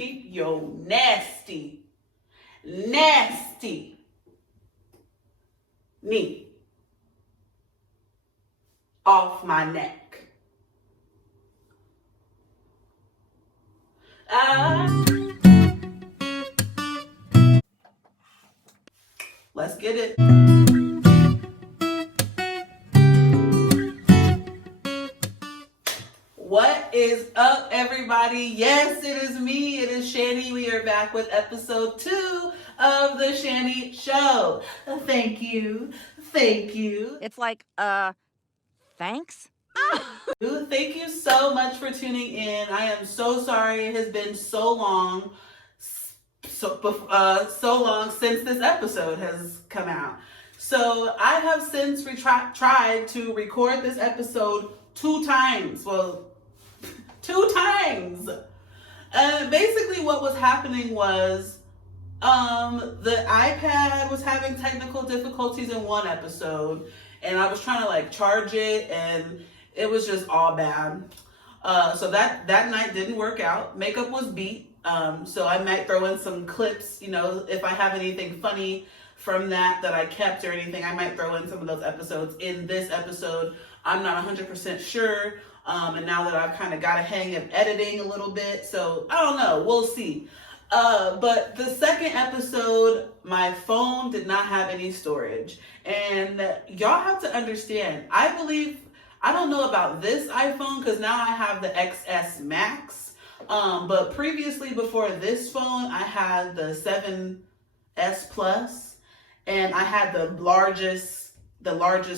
keep your nasty knee off my neck. Let's get it. What is up, everybody? Yes, it is me. It is Shanny. We are back with episode 2 of the Shanny Show. Thank you. It's like, thanks? Thank you so much for tuning in. I am so sorry it has been so long, so long since this episode has come out. So I have since tried to record this episode 2 times. Well, 2 times. Basically what was happening was the iPad was having technical difficulties in one episode, and I was trying to like charge it, and it was just all bad. So that night didn't work out. Makeup was beat. So I might throw in some clips, if I have anything funny from that I kept or anything, I might throw in some of those episodes in this episode. I'm not 100% sure. And now that I've kind of got a hang of editing a little bit, so I don't know, we'll see. But the second episode, my phone did not have any storage. And y'all have to understand, I don't know about this iPhone because now I have the XS Max. But previously, before this phone, I had the 7S Plus, and I had the largest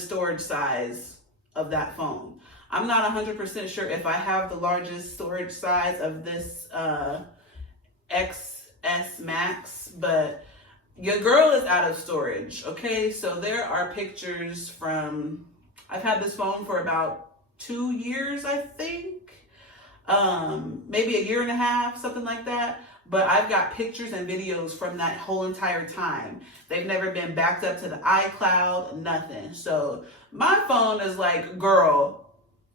storage size of that phone. I'm not 100% sure if I have the largest storage size of this XS Max, but your girl is out of storage, okay? So there are pictures from, I've had this phone for about 2 years, I think. Maybe a year and a half, something like that. But I've got pictures and videos from that whole entire time. They've never been backed up to the iCloud, nothing. So my phone is like, girl,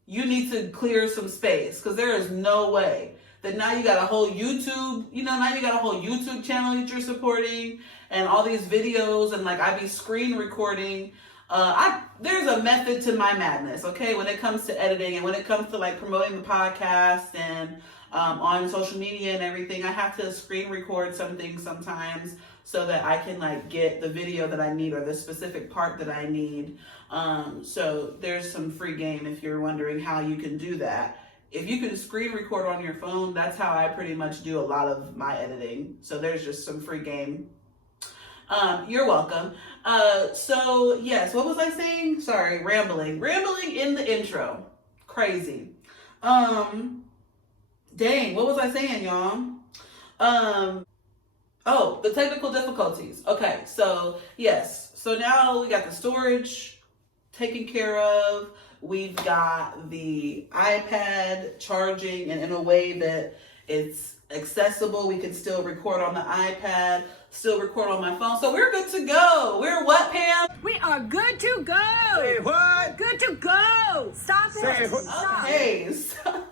you need to clear some space, because there is no way that now you got a whole YouTube, now you got a whole YouTube channel that you're supporting and all these videos, and like I be screen recording. There's a method to my madness, okay? When it comes to editing and when it comes to like promoting the podcast and on social media and everything, I have to screen record something sometimes so that I can like get the video that I need or the specific part that I need. So there's some free game if you're wondering how you can do that. If you can screen record on your phone, that's how I pretty much do a lot of my editing. So there's just some free game. You're welcome. So yes, what was I saying? Sorry, rambling in the intro. Crazy. Dang, what was I saying, y'all? Oh, the technical difficulties. Okay, so yes. So now we got the storage taken care of. We've got the iPad charging and in a way that it's accessible. We can still record on the iPad, still record on my phone. So we're good to go. We're what, Pam? We are good to go. Say what? Good to go. Stop Say it. what? Stop. Okay, so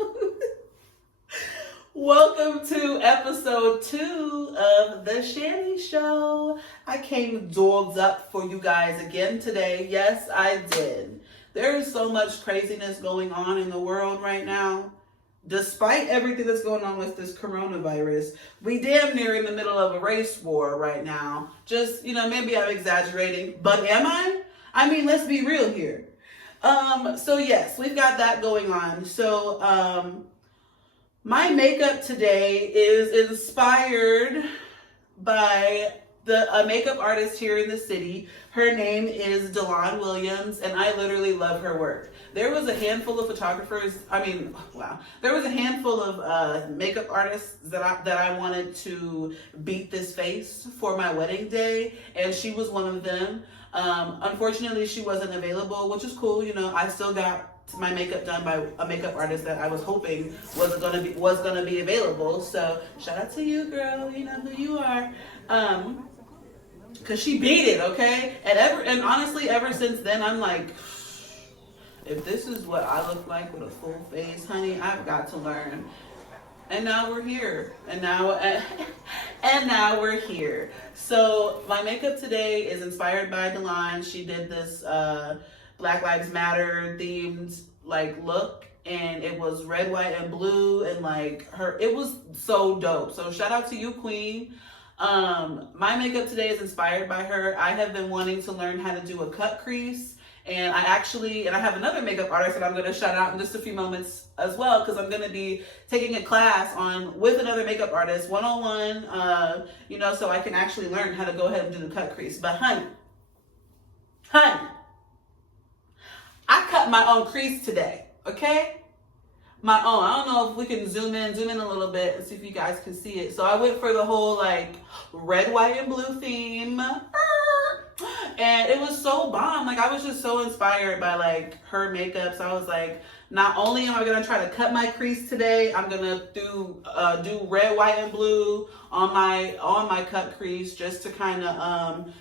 welcome to episode 2 of the Shanny Show. I came dolled up for you guys again today. Yes, I did. There is so much craziness going on in the world right now. Despite everything that's going on with this coronavirus, we damn near in the middle of a race war right now. Just, maybe I'm exaggerating, but am I? I mean, let's be real here. So yes, we've got that going on. So, my makeup today is inspired by a makeup artist here in the city. Her name is Delon Williams, and I literally love her work. There was a handful of photographers. There was a handful of makeup artists that I wanted to beat this face for my wedding day, and she was one of them. Unfortunately, she wasn't available, which is cool. I still got my makeup done by a makeup artist that I was hoping was gonna be available. So shout out to you, girl. You know who you are. Cause she beat it, okay? And honestly, ever since then, I'm like, if this is what I look like with a full face, honey, I've got to learn. And now we're here. And now we're here. So my makeup today is inspired by Delon. She did this Black Lives Matter themed like look, and it was red, white, and blue, and like it was so dope. So shout out to you, Queen. My makeup today is inspired by her. I have been wanting to learn how to do a cut crease. And I have another makeup artist that I'm going to shout out in just a few moments as well, because I'm going to be taking a class with another makeup artist, 101, so I can actually learn how to go ahead and do the cut crease. But honey, I cut my own crease today, okay? My own. I don't know if we can zoom in a little bit and see if you guys can see it. So I went for the whole like red, white, and blue theme. And it was so bomb. Like I was just so inspired by like her makeup. So I was like, not only am I gonna try to cut my crease today, I'm gonna do red, white, and blue on my cut crease, just to kind of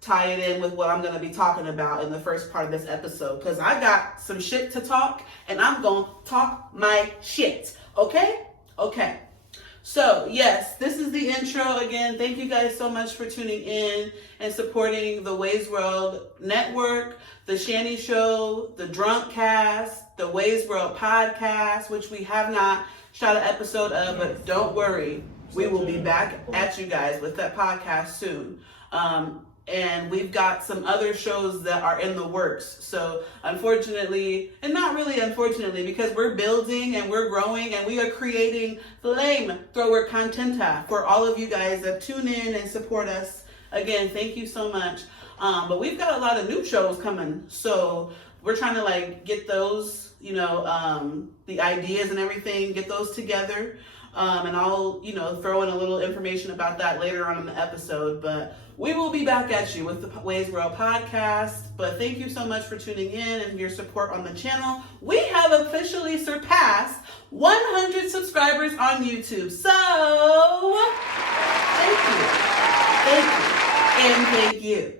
tie it in with what I'm gonna be talking about in the first part of this episode. Cause I got some shit to talk, and I'm gonna talk my shit. Okay? Okay. So yes, this is the intro again. Thank you guys so much for tuning in and supporting the Ways World Network, the Shanny Show, the Drunk Cast, the Ways World Podcast, which we have not shot an episode of, but don't worry, we will be back at you guys with that podcast soon. And we've got some other shows that are in the works. So unfortunately, and not really unfortunately, because we're building and we're growing and we are creating flamethrower content for all of you guys that tune in and support us. Again, thank you so much. But we've got a lot of new shows coming. So we're trying to like get those, the ideas and everything, get those together. And I'll, throw in a little information about that later on in the episode. But we will be back at you with the Ways World Podcast. But thank you so much for tuning in and your support on the channel. We have officially surpassed 100 subscribers on YouTube. So, thank you.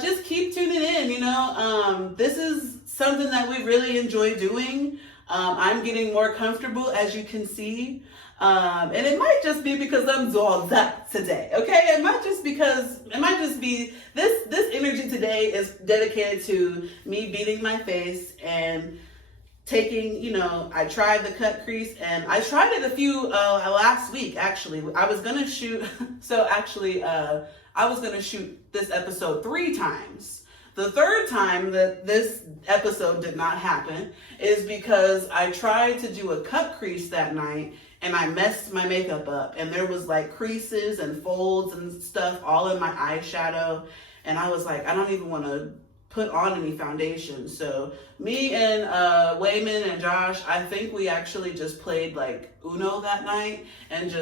Just keep tuning in, this is something that we really enjoy doing. I'm getting more comfortable, as you can see. And it might just be because I'm doing that today, okay? It might just be this energy today is dedicated to me beating my face and taking, I tried the cut crease, and I tried it a few last week, actually. I was gonna shoot, I was gonna shoot this episode 3 times. The third time that this episode did not happen is because I tried to do a cut crease that night, and I messed my makeup up, and there was like creases and folds and stuff all in my eyeshadow, and I was like, I don't even want to put on any foundation. So me and Wayman and Josh, I think we actually just played like Uno that night, and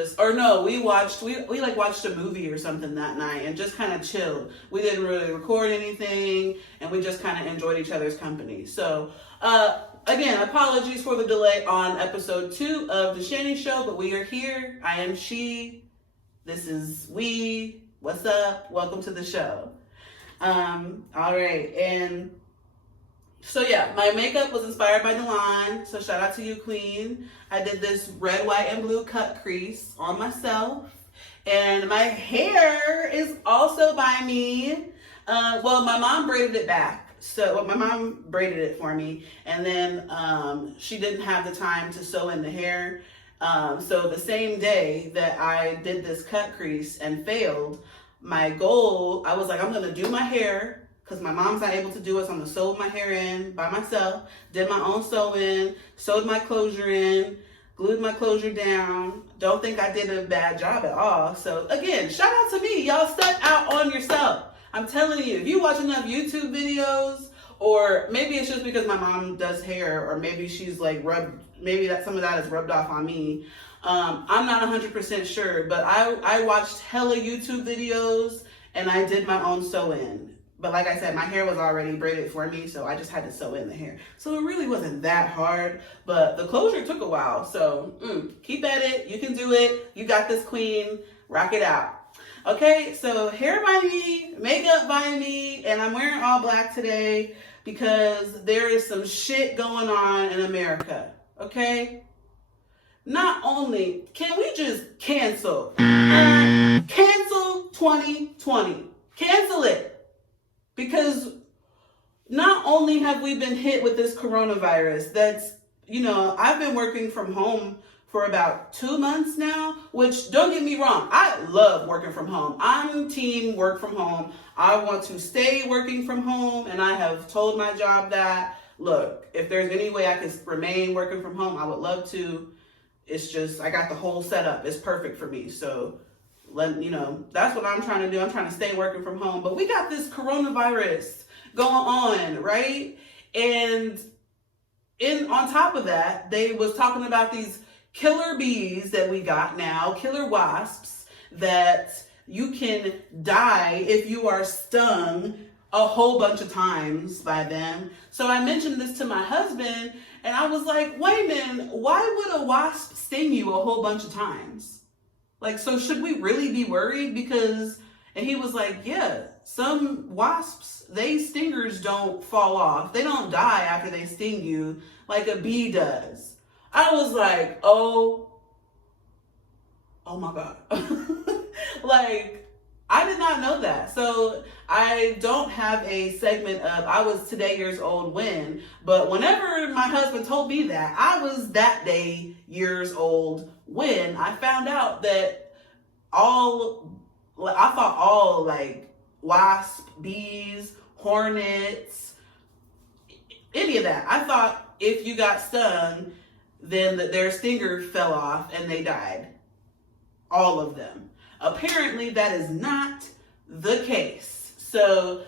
we watched a movie or something that night and just kind of chilled. We didn't really record anything, and we just kind of enjoyed each other's company. So again, apologies for the delay on episode 2 of the Shanny Show, but we are here. I am she. This is we. What's up? Welcome to the show. All right, and so yeah, my makeup was inspired by Delon, so shout out to you, Queen. I did this red, white, and blue cut crease on myself, and my hair is also by me. Well, my mom braided it back. So my mom braided it for me, and then she didn't have the time to sew in the hair. So the same day that I did this cut crease and failed, my goal, I was like, I'm gonna do my hair, because my mom's not able to do it, so I'm gonna sew my hair in by myself, did my own sew-in, sewed my closure in, glued my closure down. Don't think I did a bad job at all. So again, shout out to me. Y'all step out on yourself. I'm telling you, if you watch enough YouTube videos, or maybe it's just because my mom does hair, or maybe she's like maybe that some of that is rubbed off on me. I'm not 100% sure, but I watched hella YouTube videos, and I did my own sew-in. But like I said, my hair was already braided for me, so I just had to sew in the hair. So it really wasn't that hard, but the closure took a while. So keep at it. You can do it. You got this, Queen. Rock it out. Okay, so hair by me, makeup by me, and I'm wearing all black today because there is some shit going on in America, okay? not only can we just cancel 2020, cancel it, because not only have we been hit with this coronavirus that's, I've been working from home for about 2 months now, which, don't get me wrong, I love working from home. I'm team work from home. I want to stay working from home, and I have told my job that, look, if there's any way I could remain working from home, I would love to. It's just, I got the whole setup. It's perfect for me. So, that's what I'm trying to do. I'm trying to stay working from home. But we got this coronavirus going on, right? And on top of that, they was talking about these killer bees that we got now, killer wasps, that you can die if you are stung a whole bunch of times by them. So I mentioned this to my husband, and I was like, wait a minute, why would a wasp sting you a whole bunch of times? Like, so should we really be worried? And he was like, yeah, some wasps, stingers don't fall off. They don't die after they sting you like a bee does. I was like, oh my God. Like, I did not know that. So I don't have a segment of I was today years old when, but whenever my husband told me that, I was that day years old when I found out that I thought all like wasp, bees, hornets, any of that. I thought if you got stung, then their stinger fell off and they died. All of them. Apparently that is not the case. So,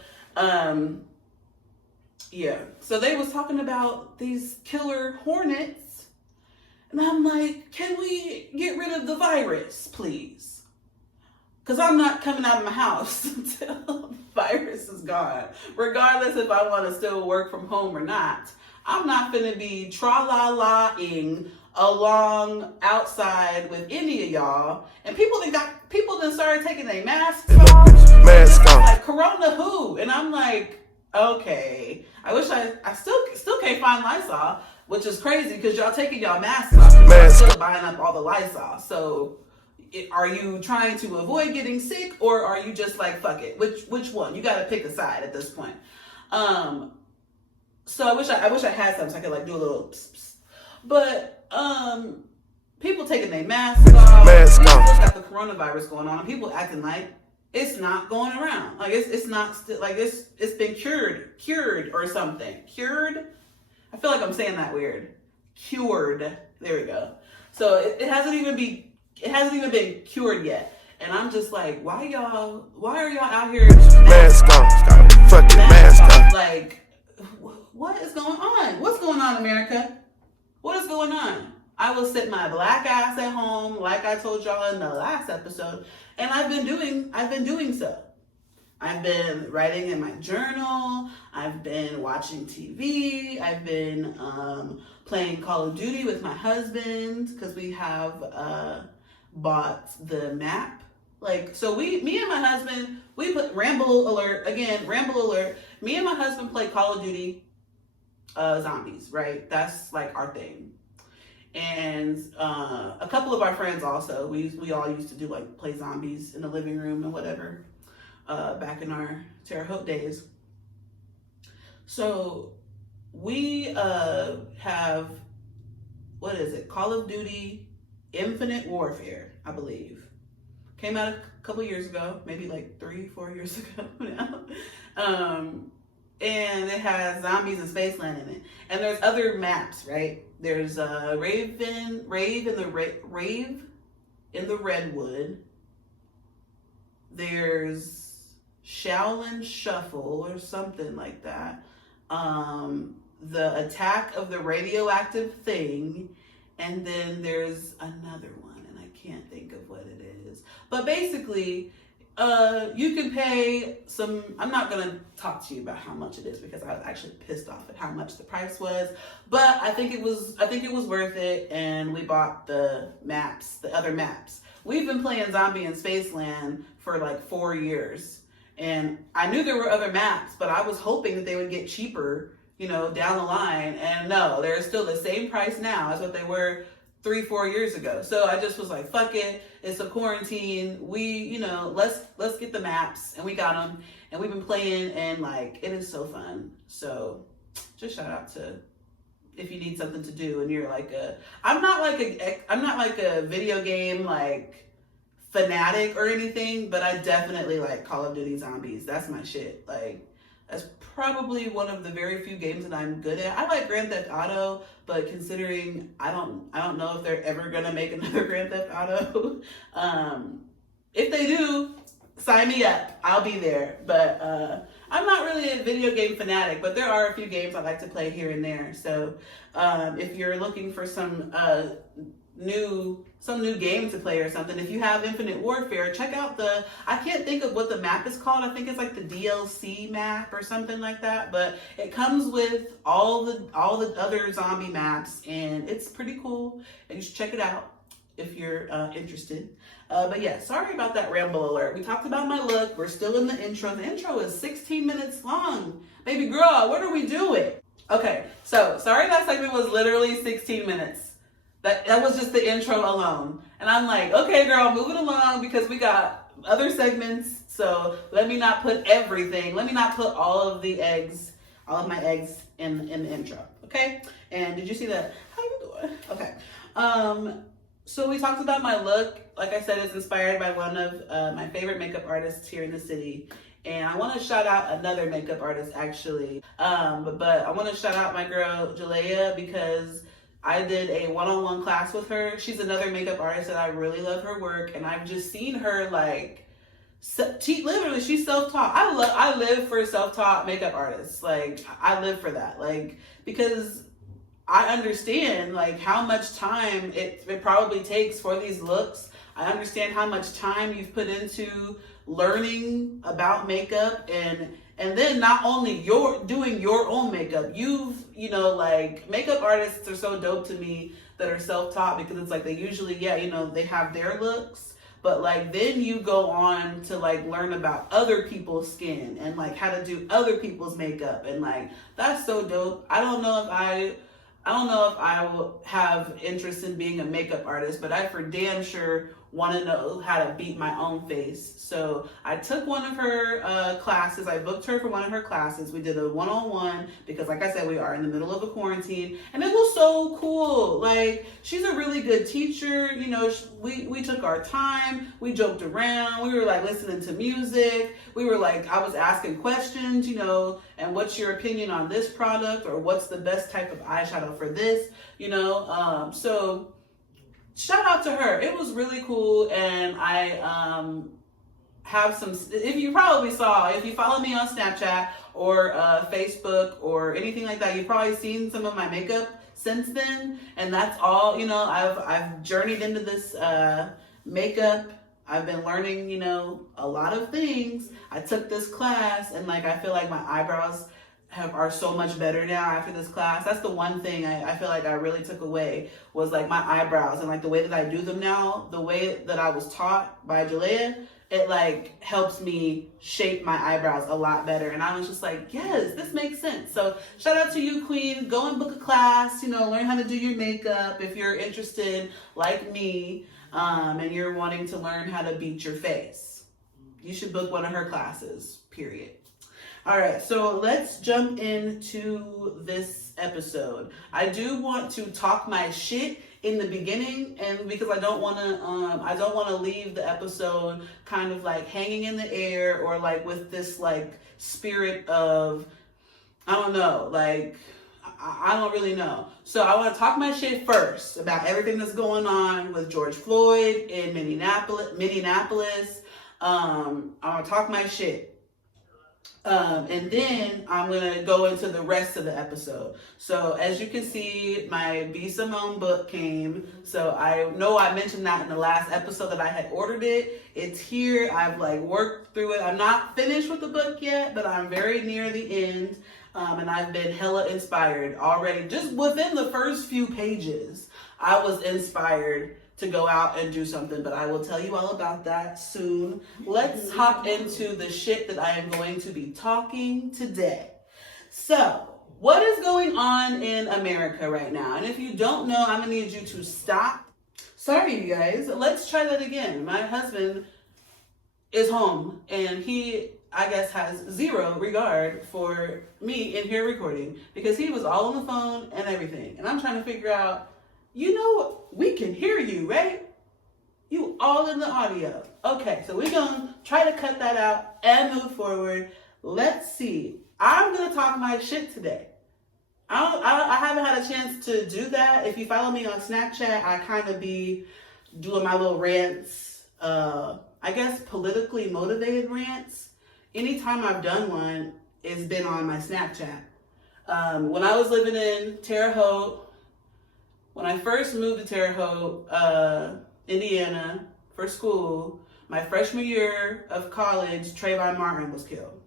yeah. So they was talking about these killer hornets. And I'm like, can we get rid of the virus, please? Because I'm not coming out of my house until the virus is gone. Regardless if I want to still work from home or not. I'm not going to be tra-la-la-ing along outside with any of y'all. And people that started taking their masks off. Mask off. Like, Corona who? And I'm like, okay. I wish I still can't find Lysol, which is crazy because y'all taking y'all masks off. Y'all still buying up all the Lysol. So are you trying to avoid getting sick, or are you just like, fuck it? Which one? You got to pick a side at this point. So I wish I had something so I could like do a little pss, pss. But people taking their masks off. We still got the coronavirus going on, and people acting like it's not going around. Like it's not like it's been cured or something. Cured? I feel like I'm saying that weird. Cured. There we go. So it hasn't even been cured yet. And I'm just like, why are y'all out here mask off? Fucking mask off. Like, what is going on? What's going on, America? What is going on? I will sit my black ass at home, like I told y'all in the last episode, and I've been doing so. I've been writing in my journal. I've been watching TV. I've been playing Call of Duty with my husband because we have bought the map. Like, so me and my husband, we put ramble alert. Me and my husband play Call of Duty zombies, right? That's like our thing. And a couple of our friends also, we all used to do like play zombies in the living room and whatever back in our Terre Haute days. So we have, what is it? Call of Duty Infinite Warfare, I believe. Came out a couple years ago, maybe like 3-4 years ago now. And it has zombies and Spaceland in it. And there's other maps, right? There's Rave in the Redwood. There's Shaolin Shuffle or something like that. The Attack of the Radioactive Thing. And then there's another one, and I can't think of what it is. But basically, you can pay some. I'm not gonna talk to you about how much it is because I was actually pissed off at how much the price was. But I think it was worth it, and we bought the other maps. We've been playing Zombie and Spaceland for like 4 years, and I knew there were other maps, but I was hoping that they would get cheaper, down the line. And no, they're still the same price now as what they were 3-4 years ago. So I just was like, fuck it, it's a quarantine. We, let's get the maps, and we got them, and we've been playing, and like it is so fun. So just shout out to if you need something to do and you're like I'm not like a video game like fanatic or anything, but I definitely like Call of Duty Zombies. That's my shit. Like that's probably one of the very few games that I'm good at. I like Grand Theft Auto, but considering I don't know if they're ever gonna make another Grand Theft Auto. If they do, sign me up. I'll be there. But I'm not really a video game fanatic, but there are a few games I like to play here and there. So if you're looking for some new game to play or something, if you have Infinite Warfare, check out I can't think of what the map is called. I think it's like the DLC map or something like that, but it comes with all the other zombie maps, and it's pretty cool, and you should check it out if you're interested. But yeah, sorry about that ramble alert. We talked about my look. We're still in the intro. The intro is 16 minutes long. Baby girl, what are we doing? Okay, so sorry that segment was literally 16 minutes. That was just the intro alone. And I'm like, okay, girl, move it along because we got other segments. So let me not put everything. Let me not put all of my eggs in the intro. Okay? And did you see that? How you doing? Okay. So we talked about my look. Like I said, it's inspired by one of my favorite makeup artists here in the city. And I want to shout out another makeup artist, actually. But I want to shout out my girl, Jalea, because I did a one-on-one class with her. She's another makeup artist that I really love her work. And I've just seen her, like, she's self-taught. I live for self-taught makeup artists. Like, I live for that. Like, because I understand, like, how much time it probably takes for these looks. I understand how much time you've put into learning about makeup, and then not only doing your own makeup, like makeup artists are so dope to me that are self-taught, because it's like they usually, they have their looks, but like then you go on to like learn about other people's skin and like how to do other people's makeup, and like that's so dope. I don't know if I will have interest in being a makeup artist, but I for damn sure want to know how to beat my own face. So I took one of her classes. I booked her for one of her classes. We did a one-on-one because, like I said, we are in the middle of a quarantine, and it was so cool. Like, she's a really good teacher. We took our time. We joked around. We were like listening to music. We were like, I was asking questions, and what's your opinion on this product, or what's the best type of eyeshadow for this, so shout out to her. It was really cool. And I have some, if you follow me on Snapchat or Facebook or anything like that, you've probably seen some of my makeup since then. And that's all, I've journeyed into this makeup. I've been learning, a lot of things. I took this class, and like I feel like my eyebrows are so much better now after this class. That's the one thing I feel like I really took away, was like my eyebrows, and like the way that I do them now, the way that I was taught by Jalea, it like helps me shape my eyebrows a lot better. And I was just like, yes, this makes sense. So shout out to you, queen. Go and book a class, learn how to do your makeup if you're interested, like me, and you're wanting to learn how to beat your face. You should book one of her classes, period. All right, so let's jump into this episode. I do want to talk my shit in the beginning, and because I don't want to leave the episode kind of like hanging in the air, or like with this like spirit of, I don't know, like I don't really know. So I want to talk my shit first about everything that's going on with George Floyd in Minneapolis. I want to talk my shit. And then I'm going to go into the rest of the episode. So as you can see, my B. Simone book came. So I know I mentioned that in the last episode that I had ordered it. It's here. I've like worked through it. I'm not finished with the book yet, but I'm very near the end. And I've been hella inspired already. Just within the first few pages, I was inspired to go out and do something, but I will tell you all about that soon. Let's hop into the shit that I am going to be talking today. So, what is going on in America right now? And if you don't know, I'm gonna need you to stop. Sorry, you guys. Let's try that again. My husband is home and he, I guess, has zero regard for me in here recording because he was all on the phone and everything. And I'm trying to figure out, you know, we can hear you, right? You all in the audio. Okay, so we're gonna try to cut that out and move forward. Let's see. I'm gonna talk my shit today. I haven't had a chance to do that. If you follow me on Snapchat, I kind of be doing my little rants, I guess politically motivated rants. Anytime I've done one, it's been on my Snapchat. When I was living in Terre Haute, when I first moved to Terre Haute, Indiana, for school, my freshman year of college, Trayvon Martin was killed.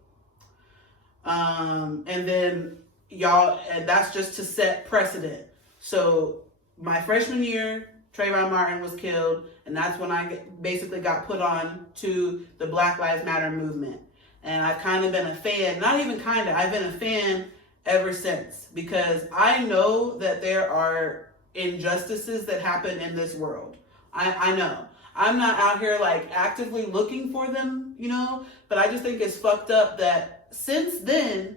And then y'all, and that's just to set precedent. So my freshman year, Trayvon Martin was killed, and that's when I basically got put on to the Black Lives Matter movement. And I've kind of been a fan, not even kind of, I've been a fan ever since, because I know that there are injustices that happen in this world. I know. I'm not out here like actively looking for them, you know, but I just think it's fucked up that since then,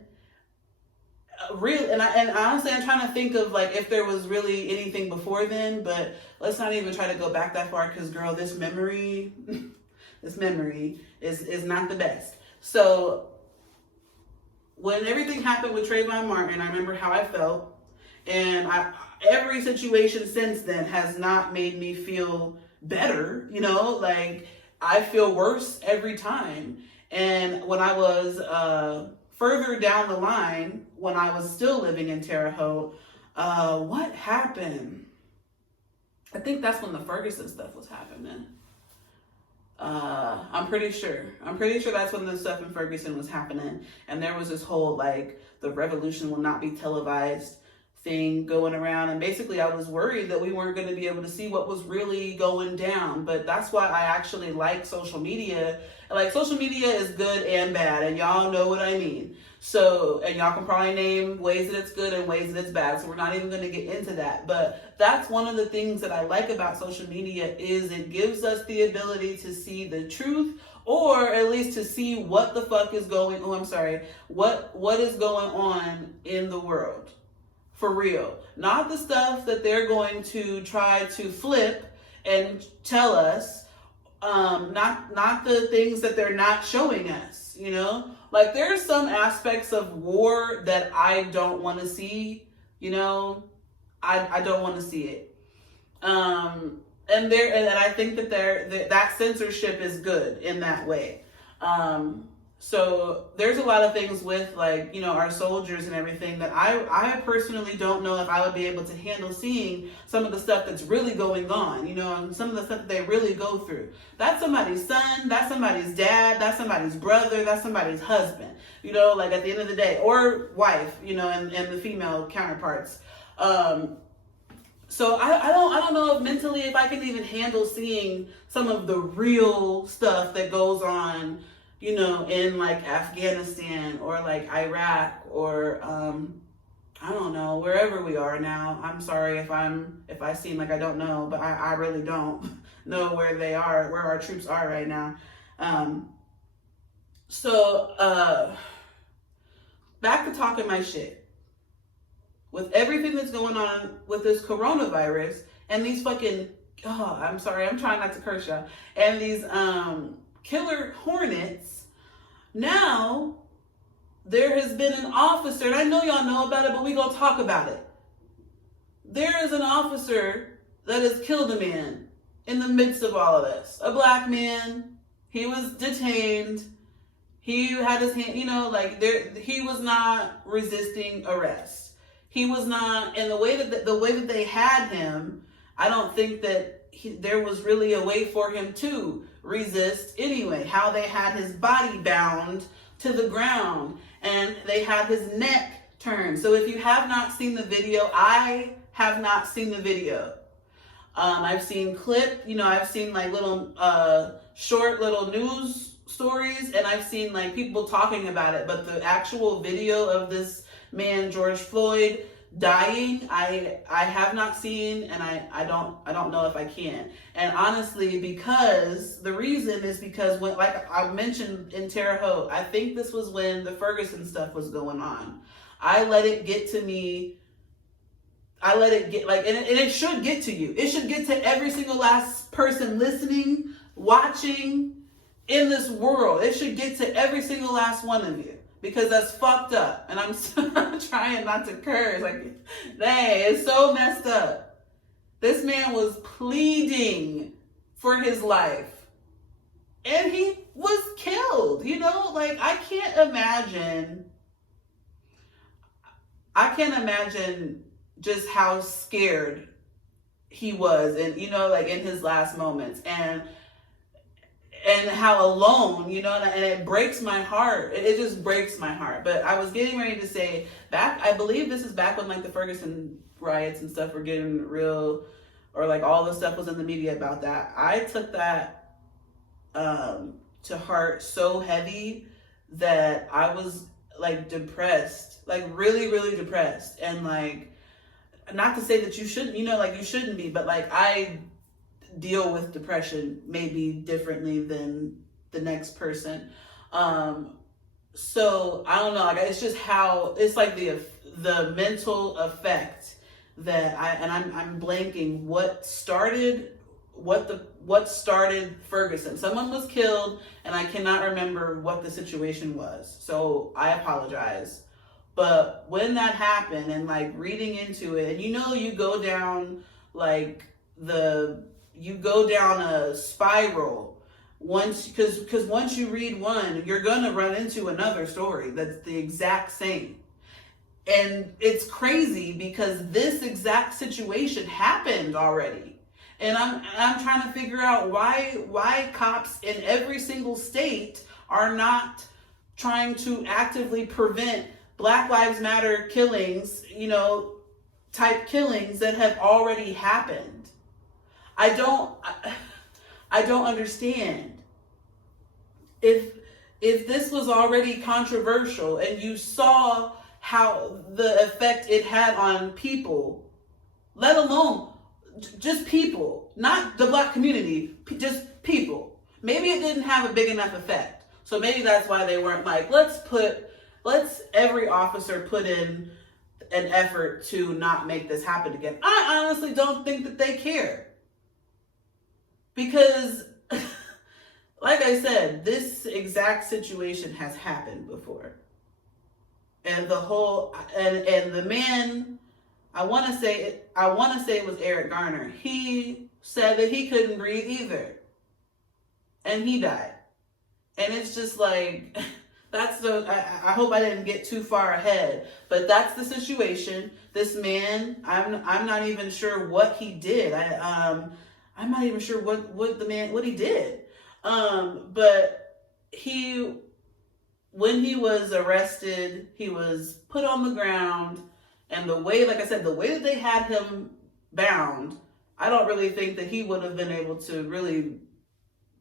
and honestly, I'm trying to think of like if there was really anything before then, but let's not even try to go back that far because, girl, this memory is not the best. So when everything happened with Trayvon Martin, I remember how I felt, and every situation since then has not made me feel better, you know, like I feel worse every time. And when I was further down the line, when I was still living in Terre Haute, what happened? I think that's when the Ferguson stuff was happening. I'm pretty sure that's when the stuff in Ferguson was happening. And there was this whole, like, the revolution will not be televised thing going around. And basically I was worried that we weren't going to be able to see what was really going down. But that's why I actually like social media. Like, social media is good and bad, and y'all know what I mean. So, and y'all can probably name ways that it's good and ways that it's bad. So we're not even going to get into that. But that's one of the things that I like about social media is it gives us the ability to see the truth, or at least to see what the fuck is going on. What is going on in the world. For real. Not the stuff that they're going to try to flip and tell us. Not the things that they're not showing us, you know? Like, there's some aspects of war that I don't want to see, you know? I don't want to see it. And I think that that censorship is good in that way. So there's a lot of things with, like, you know, our soldiers and everything that I personally don't know if I would be able to handle seeing some of the stuff that's really going on, you know, and some of the stuff that they really go through. That's somebody's son, that's somebody's dad, that's somebody's brother, that's somebody's husband, you know, like at the end of the day, or wife, you know, and the female counterparts. So I don't know if mentally if I can even handle seeing some of the real stuff that goes on, you know, in like Afghanistan or like Iraq or I don't know, wherever we are now. I'm sorry if I seem like I don't know, but I really don't know where they are, where our troops are right now. So back to talking my shit. With everything that's going on with this coronavirus and these fucking, I'm sorry, I'm trying not to curse y'all, and these killer hornets, now there has been an officer, and I know y'all know about it, but we gonna talk about it. There is an officer that has killed a man in the midst of all of this. A black man. He was detained. He had his hand, you know, like he was not resisting arrest. He was not, and the way that they had him, I don't think that there was really a way for him to resist anyway. How they had his body bound to the ground and they had his neck turned. So if you have not seen the video, I have not seen the video. I've seen clip, you know, I've seen like little short little news stories, and I've seen like people talking about it, but the actual video of this man George Floyd dying, I have not seen, and I don't know if I can. And honestly, because the reason is because when, like I mentioned in Terre Haute, I think this was when the Ferguson stuff was going on. I let it get to me. I let it get and it should get to you. It should get to every single last person listening, watching in this world. It should get to every single last one of you, because that's fucked up. And I'm trying not to curse. Like, dang, it's so messed up. This man was pleading for his life, and he was killed. You know, like I can't imagine just how scared he was, and you know, like in his last moments, and how alone, you know, and it breaks my heart. It just breaks my heart. But I was getting ready to say, I believe this is back when like the Ferguson riots and stuff were getting real, or like all the stuff was in the media about that. I took that to heart so heavy that I was like depressed, like really, really depressed. And like, not to say that you shouldn't, you know, like you shouldn't be, but like I deal with depression maybe differently than the next person. So I don't know, like it's just how it's like the mental effect that I'm blanking what started Ferguson. Someone was killed, and I cannot remember what the situation was. So I apologize. But when that happened, and like reading into it, and you know, you go down a spiral because once you read one, you're gonna run into another story that's the exact same. And it's crazy because this exact situation happened already. And I'm trying to figure out why cops in every single state are not trying to actively prevent Black Lives Matter killings, you know, type killings that have already happened. I don't understand. If this was already controversial and you saw how the effect it had on people, let alone just people, not the Black community, just people. Maybe it didn't have a big enough effect. So maybe that's why they weren't like, let's every officer put in an effort to not make this happen again. I honestly don't think that they care. Because, like I said, this exact situation has happened before. And the man, I want to say it was Eric Garner. He said that he couldn't breathe either. And he died. And it's just like, I hope I didn't get too far ahead, but that's the situation. This man, I'm not even sure what he did. I'm not even sure what he did. But when he was arrested, he was put on the ground, and the way that they had him bound, I don't really think that he would have been able to really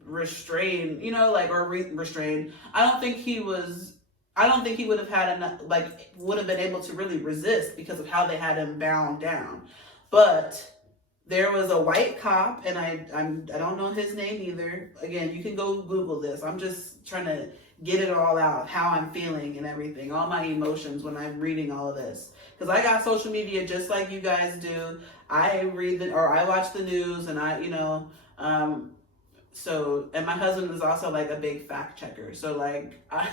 restrain, you know, like, or restrain. I don't think he would have had enough, like, would have been able to really resist because of how they had him bound down. But there was a white cop, and I don't know his name either. Again, you can go Google this. I'm just trying to get it all out, how I'm feeling and everything, all my emotions when I'm reading all of this. Because I got social media just like you guys do. I watch the news, and and my husband is also like a big fact checker. So like, I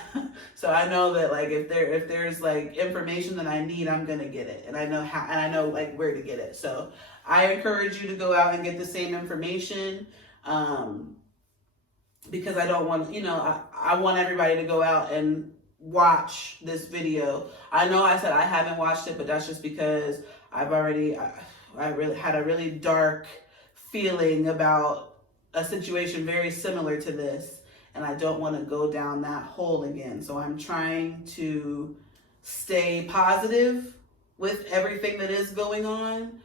know that like if there's like information that I need, I'm gonna get it, and I know how, and I know like where to get it. So I encourage you to go out and get the same information, because I don't want, I want everybody to go out and watch this video. I know I said I haven't watched it, but that's just because I really had a really dark feeling about a situation very similar to this, and I don't want to go down that hole again. So I'm trying to stay positive with everything that is going on.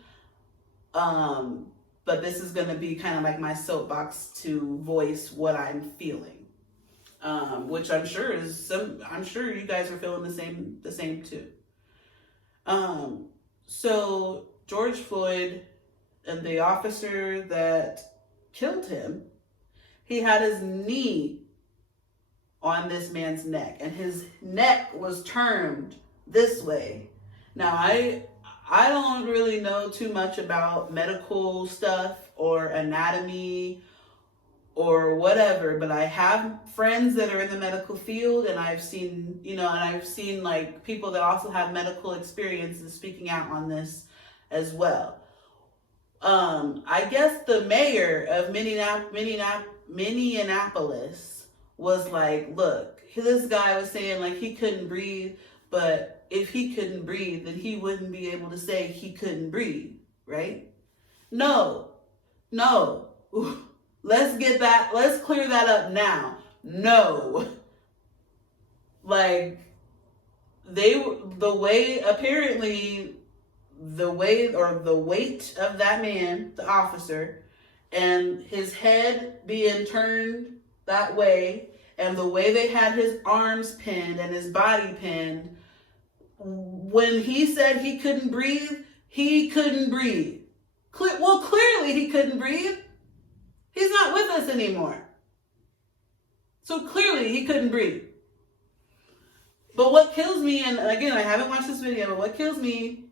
But this is going to be kind of like my soapbox to voice what I'm feeling, which I'm sure you guys are feeling the same too. So George Floyd and the officer that killed him, he had his knee on this man's neck, and his neck was turned this way. Now, I don't really know too much about medical stuff or anatomy or whatever, but I have friends that are in the medical field, and I've seen, like people that also have medical experiences speaking out on this as well. I guess the mayor of Minneapolis was like, look, this guy was saying like he couldn't breathe, but if he couldn't breathe, then he wouldn't be able to say he couldn't breathe, right? No. Let's clear that up now. No. Like, the weight of that man, the officer, and his head being turned that way, and the way they had his arms pinned and his body pinned, when he said he couldn't breathe, he couldn't breathe. Well, clearly he couldn't breathe. He's not with us anymore. So clearly he couldn't breathe. But what kills me, and again, I haven't watched this video, but what kills me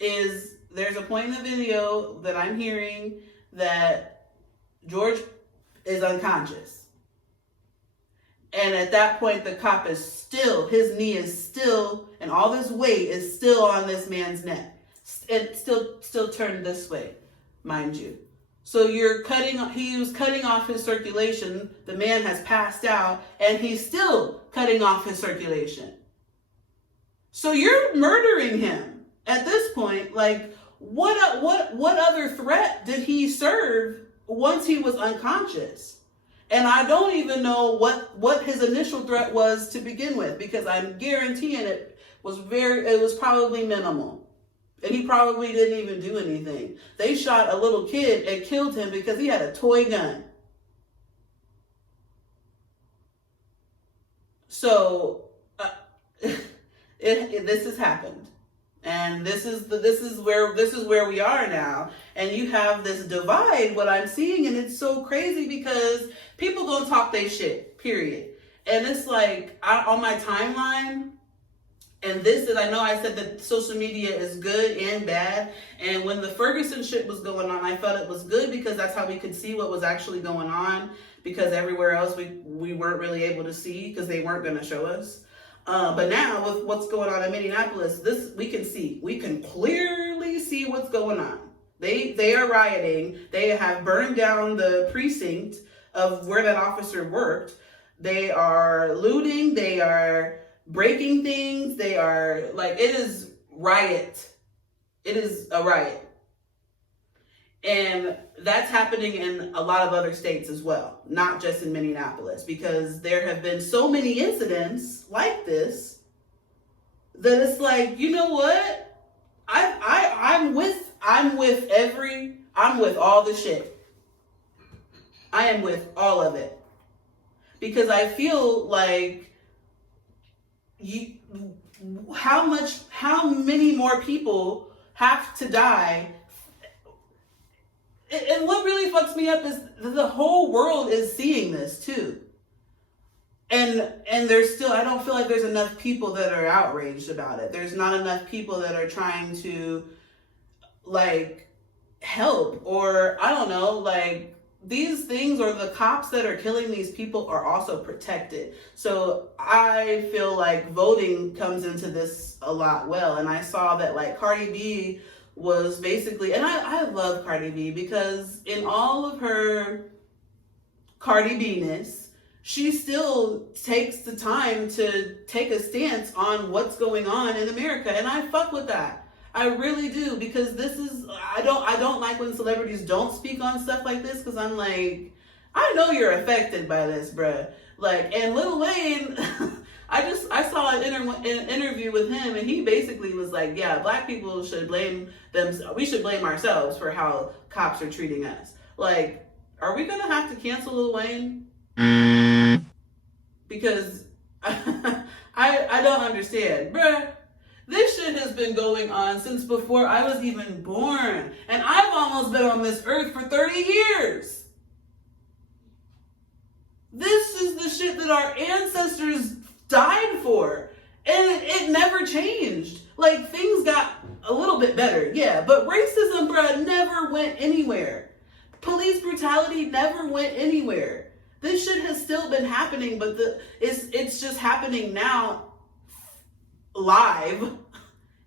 is there's a point in the video that I'm hearing that George is unconscious. And at that point, the cop is still, his knee is still, and all this weight is still on this man's neck. It's still turned this way, mind you. So he was cutting off his circulation. The man has passed out, and he's still cutting off his circulation. So you're murdering him at this point. Like, what other threat did he serve once he was unconscious? And I don't even know what his initial threat was to begin with, because I'm guaranteeing it was probably minimal. And he probably didn't even do anything. They shot a little kid and killed him because he had a toy gun. So this has happened, and this is where we are now. And you have this divide. What I'm seeing, and it's so crazy because people don't talk their shit. Period. And it's like on my timeline. And I know I said that social media is good and bad. And when the Ferguson shit was going on, I felt it was good because that's how we could see what was actually going on. Because everywhere else we weren't really able to see because they weren't going to show us. But now with what's going on in Minneapolis, we can clearly see what's going on. They are rioting. They have burned down the precinct of where that officer worked. They are looting. They are breaking things. They are like, it is riot. It is a riot. And that's happening in a lot of other states as well, not just in Minneapolis, because there have been so many incidents like this that it's like, you know what? I'm with all the shit. I am with all of it. Because I feel like how many more people have to die? And what really fucks me up is the whole world is seeing this too. And there's still, I don't feel like there's enough people that are outraged about it. There's not enough people that are trying to like help, or I don't know, like these things, or the cops that are killing these people are also protected. So I feel like voting comes into this a lot well. And I saw that like Cardi B was basically, and I love Cardi B because in all of her Cardi B-ness, she still takes the time to take a stance on what's going on in America. And I fuck with that. I really do, because I don't like when celebrities don't speak on stuff like this, because I'm like, I know you're affected by this, bruh. Like, and Lil Wayne, I saw an interview with him, and he basically was like, yeah, black people should blame we should blame ourselves for how cops are treating us. Like, are we gonna have to cancel Lil Wayne? Because I don't understand, bruh. This shit has been going on since before I was even born. And I've almost been on this earth for 30 years. This is the shit that our ancestors died for. And it never changed. Like, things got a little bit better, yeah. But racism, bruh, never went anywhere. Police brutality never went anywhere. This shit has still been happening, but it's just happening now live,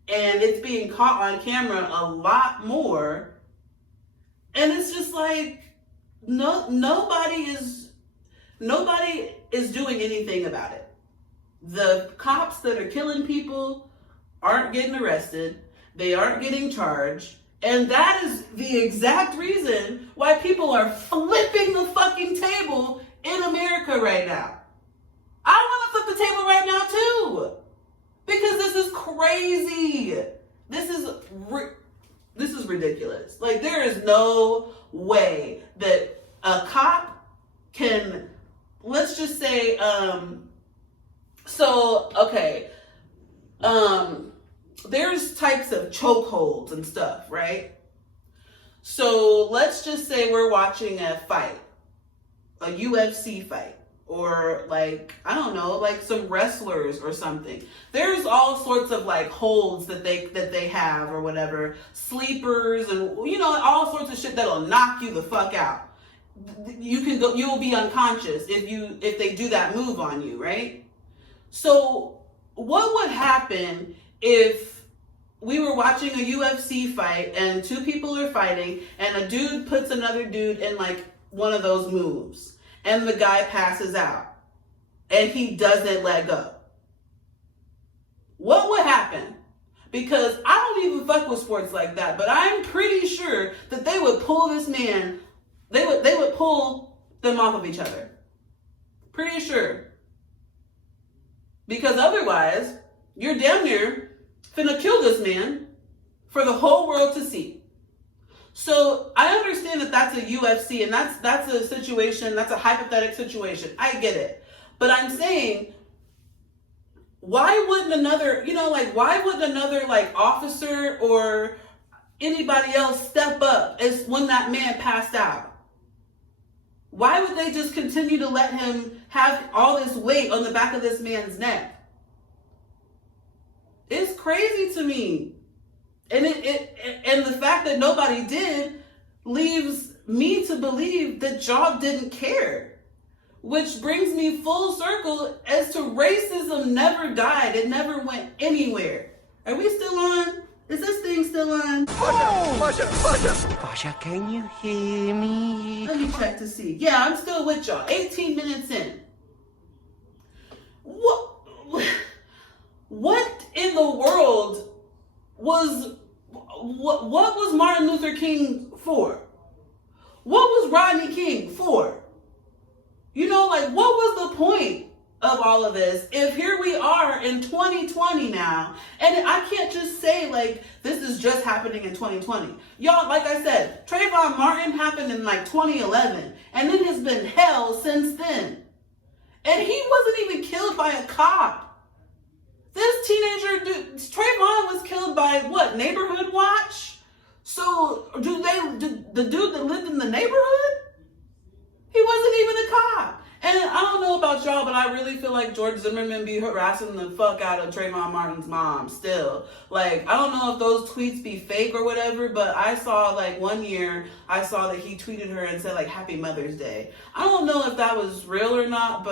and it's being caught on camera a lot more, and it's just like nobody is doing anything about it. The cops that are killing people aren't getting arrested, they aren't getting charged, and that is the exact reason why people are flipping the fucking table in America right now. I want to flip the table right now too. Because this is crazy. This is ridiculous. Like, there is no way that a cop can, let's just say, there's types of chokeholds and stuff, right? So let's just say we're watching a fight, a UFC fight. Or like, I don't know, like some wrestlers or something. There's all sorts of like holds that they have or whatever, sleepers and all sorts of shit that'll knock you the fuck out. You'll be unconscious if they do that move on you, right? So what would happen if we were watching a UFC fight and two people are fighting and a dude puts another dude in like one of those moves? And the guy passes out and he doesn't let go. What would happen? Because I don't even fuck with sports like that, but I'm pretty sure that they would pull this man, they would pull them off of each other. Pretty sure. Because otherwise, you're damn near finna kill this man for the whole world to see. So I understand that that's a UFC and that's a situation, that's a hypothetical situation. I get it. But I'm saying, why wouldn't another officer or anybody else step up as when that man passed out? Why would they just continue to let him have all this weight on the back of this man's neck? It's crazy to me. And and the fact that nobody did leaves me to believe that y'all didn't care. Which brings me full circle as to racism never died. It never went anywhere. Are we still on? Is this thing still on? Pasha, can you hear me? Let me check to see. Yeah, I'm still with y'all. 18 minutes in. What in the world was what was Martin Luther King for? What was Rodney King for? What was the point of all of this if here we are in 2020 now, and I can't just say like this is just happening in 2020. Y'all, like I said, Trayvon Martin happened in like 2011, and it has been hell since then. And he wasn't even killed by a cop. This teenager, Trayvon was killed by what? Neighborhood Watch? So the dude that lived in the neighborhood? He wasn't even a cop. And I don't know about y'all, but I really feel like George Zimmerman be harassing the fuck out of Trayvon Martin's mom still. Like, I don't know if those tweets be fake or whatever, but I saw like one year, I saw that he tweeted her and said like, Happy Mother's Day. I don't know if that was real or not,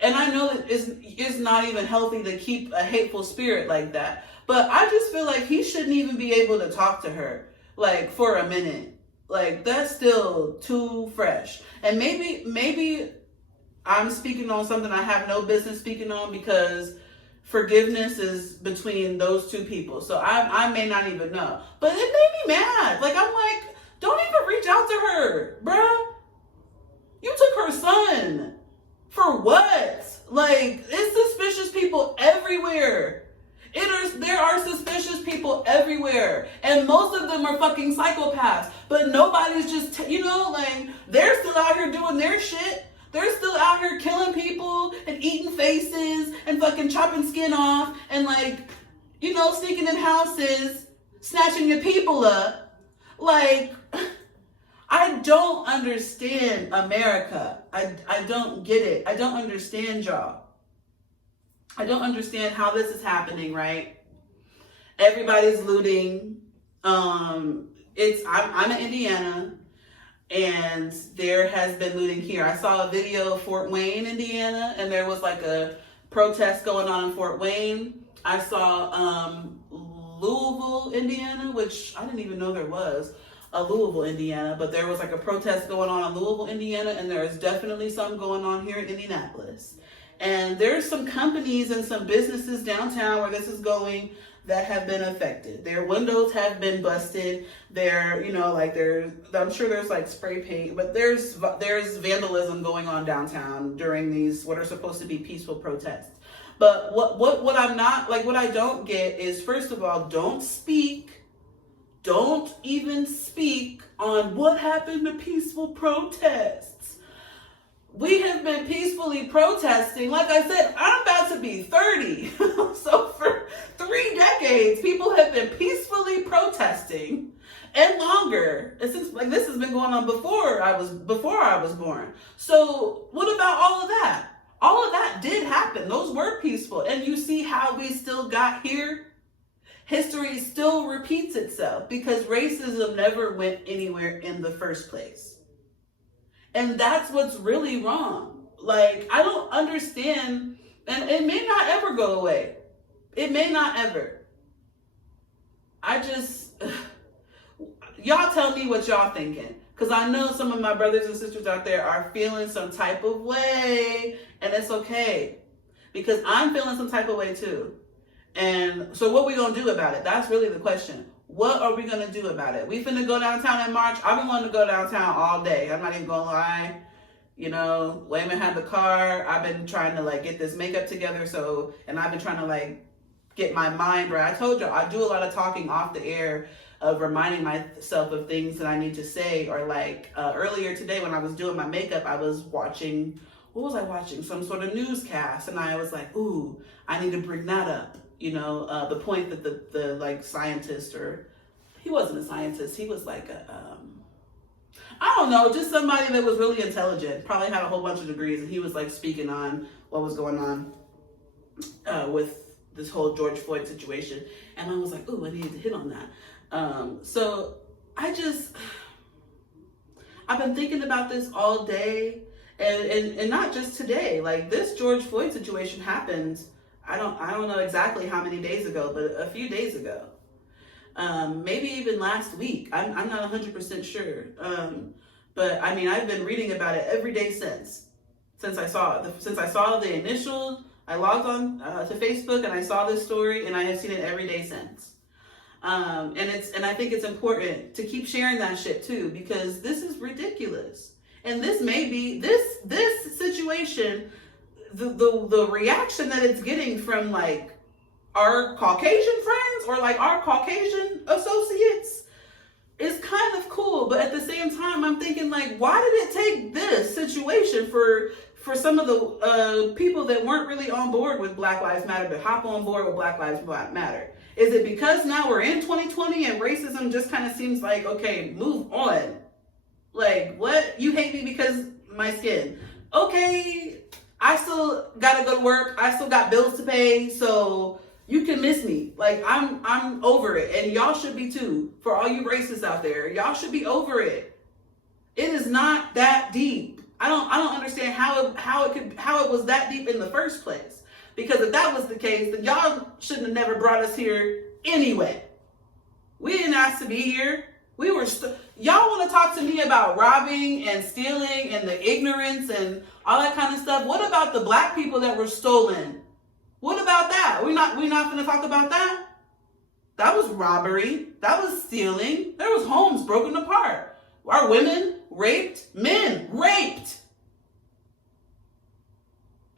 and I know that it's not even healthy to keep a hateful spirit like that. But I just feel like he shouldn't even be able to talk to her, like, for a minute. Like, that's still too fresh. And maybe I'm speaking on something I have no business speaking on because forgiveness is between those two people. So I may not even know. But it made me mad. Like, I'm like, don't even reach out to her, bruh. You took her son. For what? Like, it's suspicious people everywhere. There are suspicious people everywhere. And most of them are fucking psychopaths. But nobody's just, they're still out here doing their shit. They're still out here killing people and eating faces and fucking chopping skin off. And sneaking in houses, snatching your people up. Like, I don't understand America. I don't get it. I don't understand y'all. I don't understand how this is happening, right? Everybody's looting. I'm in Indiana, and there has been looting here. I saw a video of Fort Wayne, Indiana, and there was like a protest going on in Fort Wayne. I saw Louisville, Indiana, which I didn't even know there was a Louisville, Indiana, but there was like a protest going on in Louisville, Indiana, and there is definitely some going on here in Indianapolis. And there's some companies and some businesses downtown where this is going that have been affected. Their windows have been busted. I'm sure there's like spray paint, but there's vandalism going on downtown during these what are supposed to be peaceful protests. But what I don't get is, first of all, don't even speak on what happened to peaceful protests. We have been peacefully protesting. Like I said, I'm about to be 30. So for 3 decades, people have been peacefully protesting, and longer. And since this has been going on before I was born. So what about all of that? All of that did happen. Those were peaceful. And you see how we still got here? History still repeats itself because racism never went anywhere in the first place. And that's what's really wrong. Like, I don't understand, and it may not ever go away. It may not ever. Y'all tell me what y'all thinking. Because I know some of my brothers and sisters out there are feeling some type of way, and it's okay. Because I'm feeling some type of way too. And so what we gonna do about it? That's really the question. What are we gonna do about it? We finna go downtown in March. I've been wanting to go downtown all day. I'm not even gonna lie. Wayman had the car. I've been trying to get this makeup together. And I've been trying to get my mind right. I told you I do a lot of talking off the air of reminding myself of things that I need to say. Or earlier today when I was doing my makeup, I was watching, what was I watching? Some sort of newscast. And I was like, ooh, I need to bring that up. The point that the scientist, or he wasn't a scientist, he was I don't know, just somebody that was really intelligent, probably had a whole bunch of degrees, and he was speaking on what was going on with this whole George Floyd situation. And I was like, ooh, I needed to hit on that. So I've been thinking about this all day, and not just today. This George Floyd situation happened, I don't know exactly how many days ago, but a few days ago. Maybe even last week. I'm not 100% sure. But I mean, I've been reading about it every day since I saw it. Since I saw the initial, I logged on to Facebook and I saw this story, and I have seen it every day since. And I think it's important to keep sharing that shit too, because this is ridiculous. And this may be this situation. The reaction that it's getting from our Caucasian friends or our Caucasian associates is kind of cool, but at the same time I'm thinking why did it take this situation for some of the people that weren't really on board with Black Lives Matter to hop on board with Black Lives Matter? Is it because now we're in 2020 and racism just kind of seems okay, move on? What? You hate me because my skin? Okay, I still gotta go to work. I still got bills to pay, so you can miss me. I'm over it, and y'all should be too. For all you racists out there, y'all should be over it. It is not that deep. I don't understand how it was that deep in the first place. Because if that was the case, then y'all shouldn't have never brought us here anyway. We didn't ask to be here. Y'all want to talk to me about robbing and stealing and the ignorance and all that kind of stuff? What about the black people that were stolen? What about that? We're not going to talk about that? That was robbery. That was stealing. There was homes broken apart. Our women raped, men raped.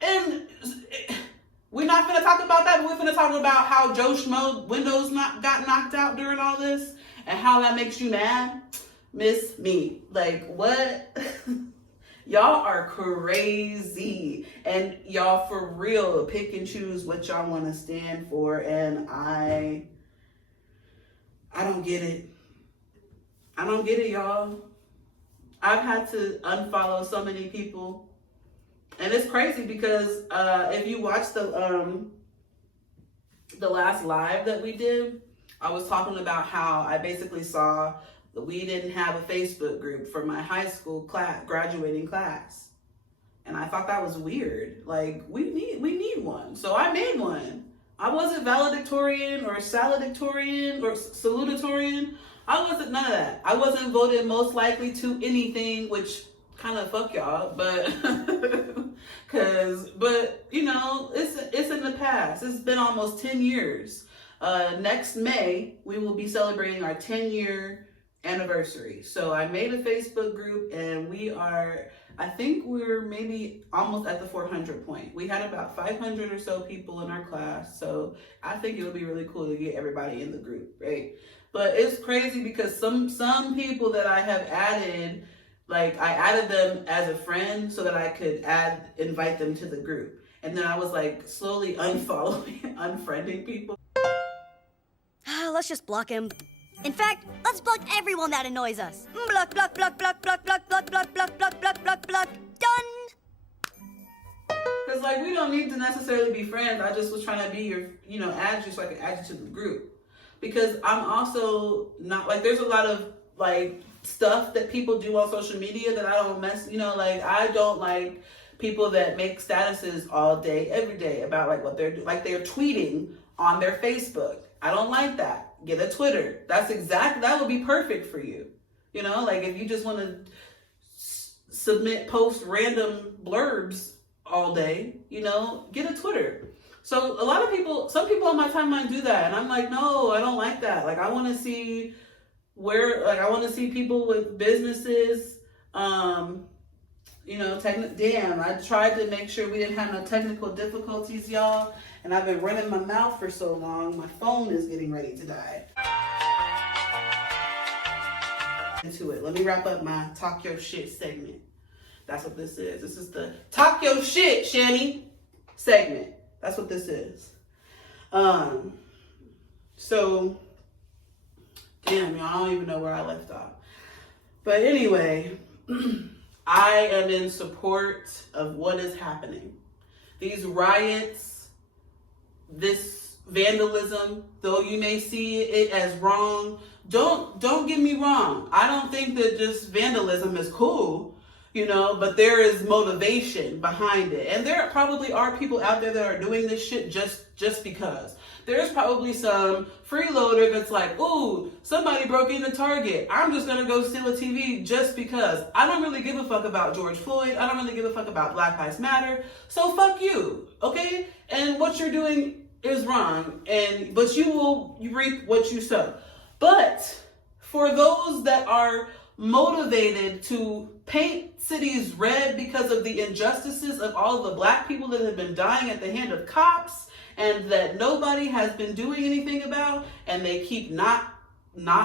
And we're not going to talk about that, but we're going to talk about how Joe Schmo windows got knocked out during all this and how that makes you mad. Miss me. What? Y'all are crazy. And y'all for real pick and choose what y'all want to stand for, and I don't get it. I don't get it, y'all. I've had to unfollow so many people, and it's crazy because if you watch the last live that we did, I was talking about how I basically saw that we didn't have a Facebook group for my high school graduating class. And I thought that was weird. Like, we need one. So I made one. I wasn't valedictorian or salutatorian or salutatorian. I wasn't none of that. I wasn't voted most likely to anything, which kind of fuck y'all, but but you know, it's in the past. It's been almost 10 years. Next May, we will be celebrating our 10-year anniversary. So I made a Facebook group, and I think we're maybe almost at the 400 point. We had about 500 or so people in our class. So I think it would be really cool to get everybody in the group, right? But it's crazy because some people that I have added, like I added them as a friend so that I could invite them to the group. And then I was like slowly unfriending people. Let's just block him. In fact, let's block everyone that annoys us. Block, block, block, block, block, block, block, block, block, block, block, block, block. Done. Because like we don't need to necessarily be friends. I just was trying to be your, add you so I could add you to the group. Because I'm also not like, there's a lot of like stuff that people do on social media that I don't like I don't like people that make statuses all day, every day about like what they're doing. Like they're tweeting on their Facebook. I don't like that. Get a Twitter. That would be perfect for you. Like if you just want to post random blurbs all day, get a Twitter. So some people on my timeline do that. And I'm like, no, I don't like that. Like I want to see I want to see people with businesses, damn, I tried to make sure we didn't have no technical difficulties, y'all. And I've been running my mouth for so long, my phone is getting ready to die. Into it. Let me wrap up my Talk Your Shit segment. That's what this is. This is the Talk Your Shit, Shanny segment. That's what this is. So, damn, y'all, I don't even know where I left off. But anyway, I am in support of what is happening. These riots, this vandalism, though you may see it as wrong, don't get me wrong. I don't think that just vandalism is cool. But there is motivation behind it. And there probably are people out there that are doing this shit just because. There's probably some freeloader that's like, ooh, somebody broke into Target. I'm just gonna go steal a TV just because. I don't really give a fuck about George Floyd. I don't really give a fuck about Black Lives Matter. So fuck you, okay? And what you're doing is wrong. But you reap what you sow. But for those that are motivated to paint cities red because of the injustices of all the Black people that have been dying at the hand of cops and that nobody has been doing anything about, and they keep not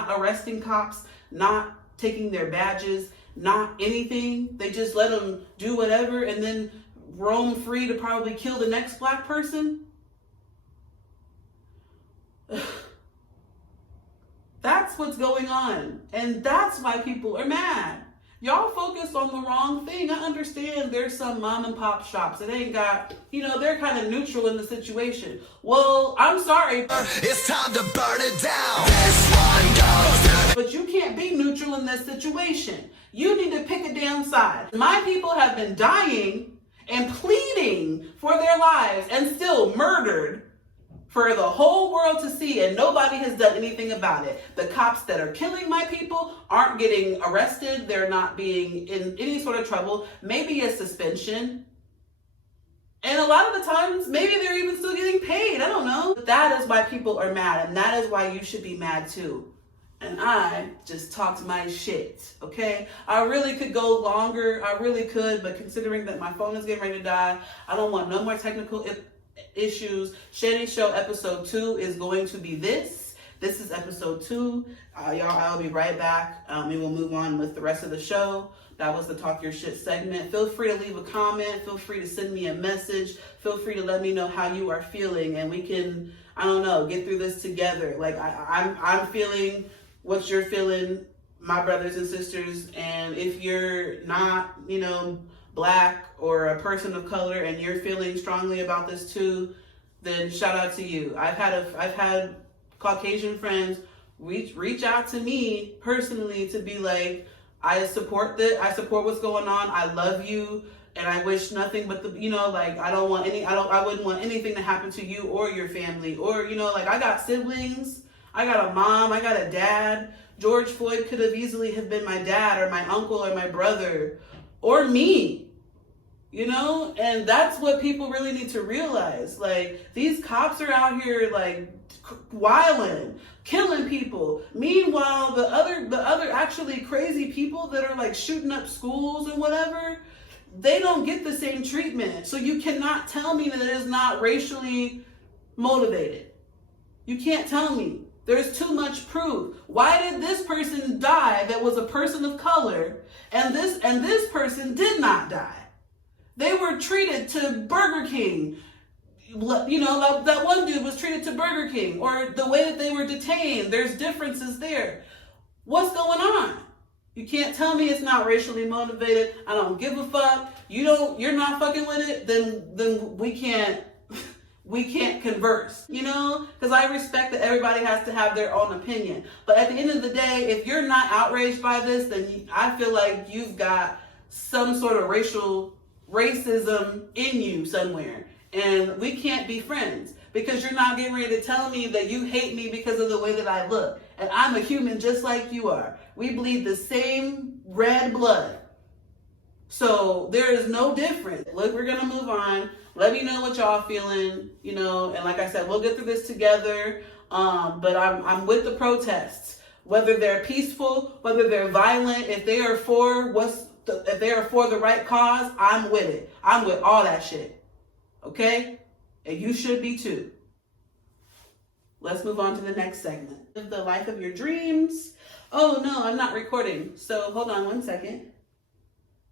arresting cops, not taking their badges, not anything. They just let them do whatever and then roam free to probably kill the next Black person. That's what's going on. And that's why people are mad. Y'all focus on the wrong thing. I understand there's some mom and pop shops that ain't got, they're kind of neutral in the situation. Well, I'm sorry. It's time to burn it down. This one goes. But you can't be neutral in this situation. You need to pick a damn side. My people have been dying and pleading for their lives and still murdered for the whole world to see, and nobody has done anything about it. The cops that are killing my people aren't getting arrested. They're not being in any sort of trouble. Maybe a suspension. And a lot of the times, maybe they're even still getting paid. I don't know. That is why people are mad, and that is why you should be mad too. And I just talked my shit, okay? I really could go longer. I really could, but considering that my phone is getting ready to die, I don't want no more technical issues. Shanny Show episode 2 is going to be this. This is episode 2. Y'all, I'll be right back. We will move on with the rest of the show. That was the Talk Your Shit segment. Feel free to leave a comment. Feel free to send me a message. Feel free to let me know how you are feeling, and we can, I don't know, get through this together. Like I'm feeling what you're feeling, my brothers and sisters. And if you're not, Black or a person of color, and you're feeling strongly about this too, then shout out to you. I've had Caucasian friends reach out to me personally to be like, I support what's going on. I love you, and I wish nothing but I wouldn't want anything to happen to you or your family, or I got siblings, I got a mom, I got a dad. George Floyd could have easily have been my dad or my uncle or my brother or me. And that's what people really need to realize. Like, these cops are out here like wilding, killing people. Meanwhile, the other actually crazy people that are like shooting up schools and whatever, they don't get the same treatment. So you cannot tell me that it is not racially motivated. You can't tell me. There's too much proof. Why did this person die that was a person of color, and this person did not die? They were treated to Burger King. That one dude was treated to Burger King, or the way that they were detained. There's differences there. What's going on? You can't tell me it's not racially motivated. I don't give a fuck. You're not fucking with it, then we can't converse, because I respect that everybody has to have their own opinion. But at the end of the day, if you're not outraged by this, then I feel like you've got some sort of racism in you somewhere, and we can't be friends, because you're not getting ready to tell me that you hate me because of the way that I look, and I'm a human just like you are. We bleed the same red blood, so there is no difference. Look, we're gonna move on. Let me know what y'all feeling, and like I said, we'll get through this together. But I'm with the protests, whether they're peaceful, whether they're violent. If they are for the right cause, I'm with it. I'm with all that shit. Okay? And you should be too. Let's move on to the next segment. Live the life of your dreams. Oh no, I'm not recording. So hold on one second.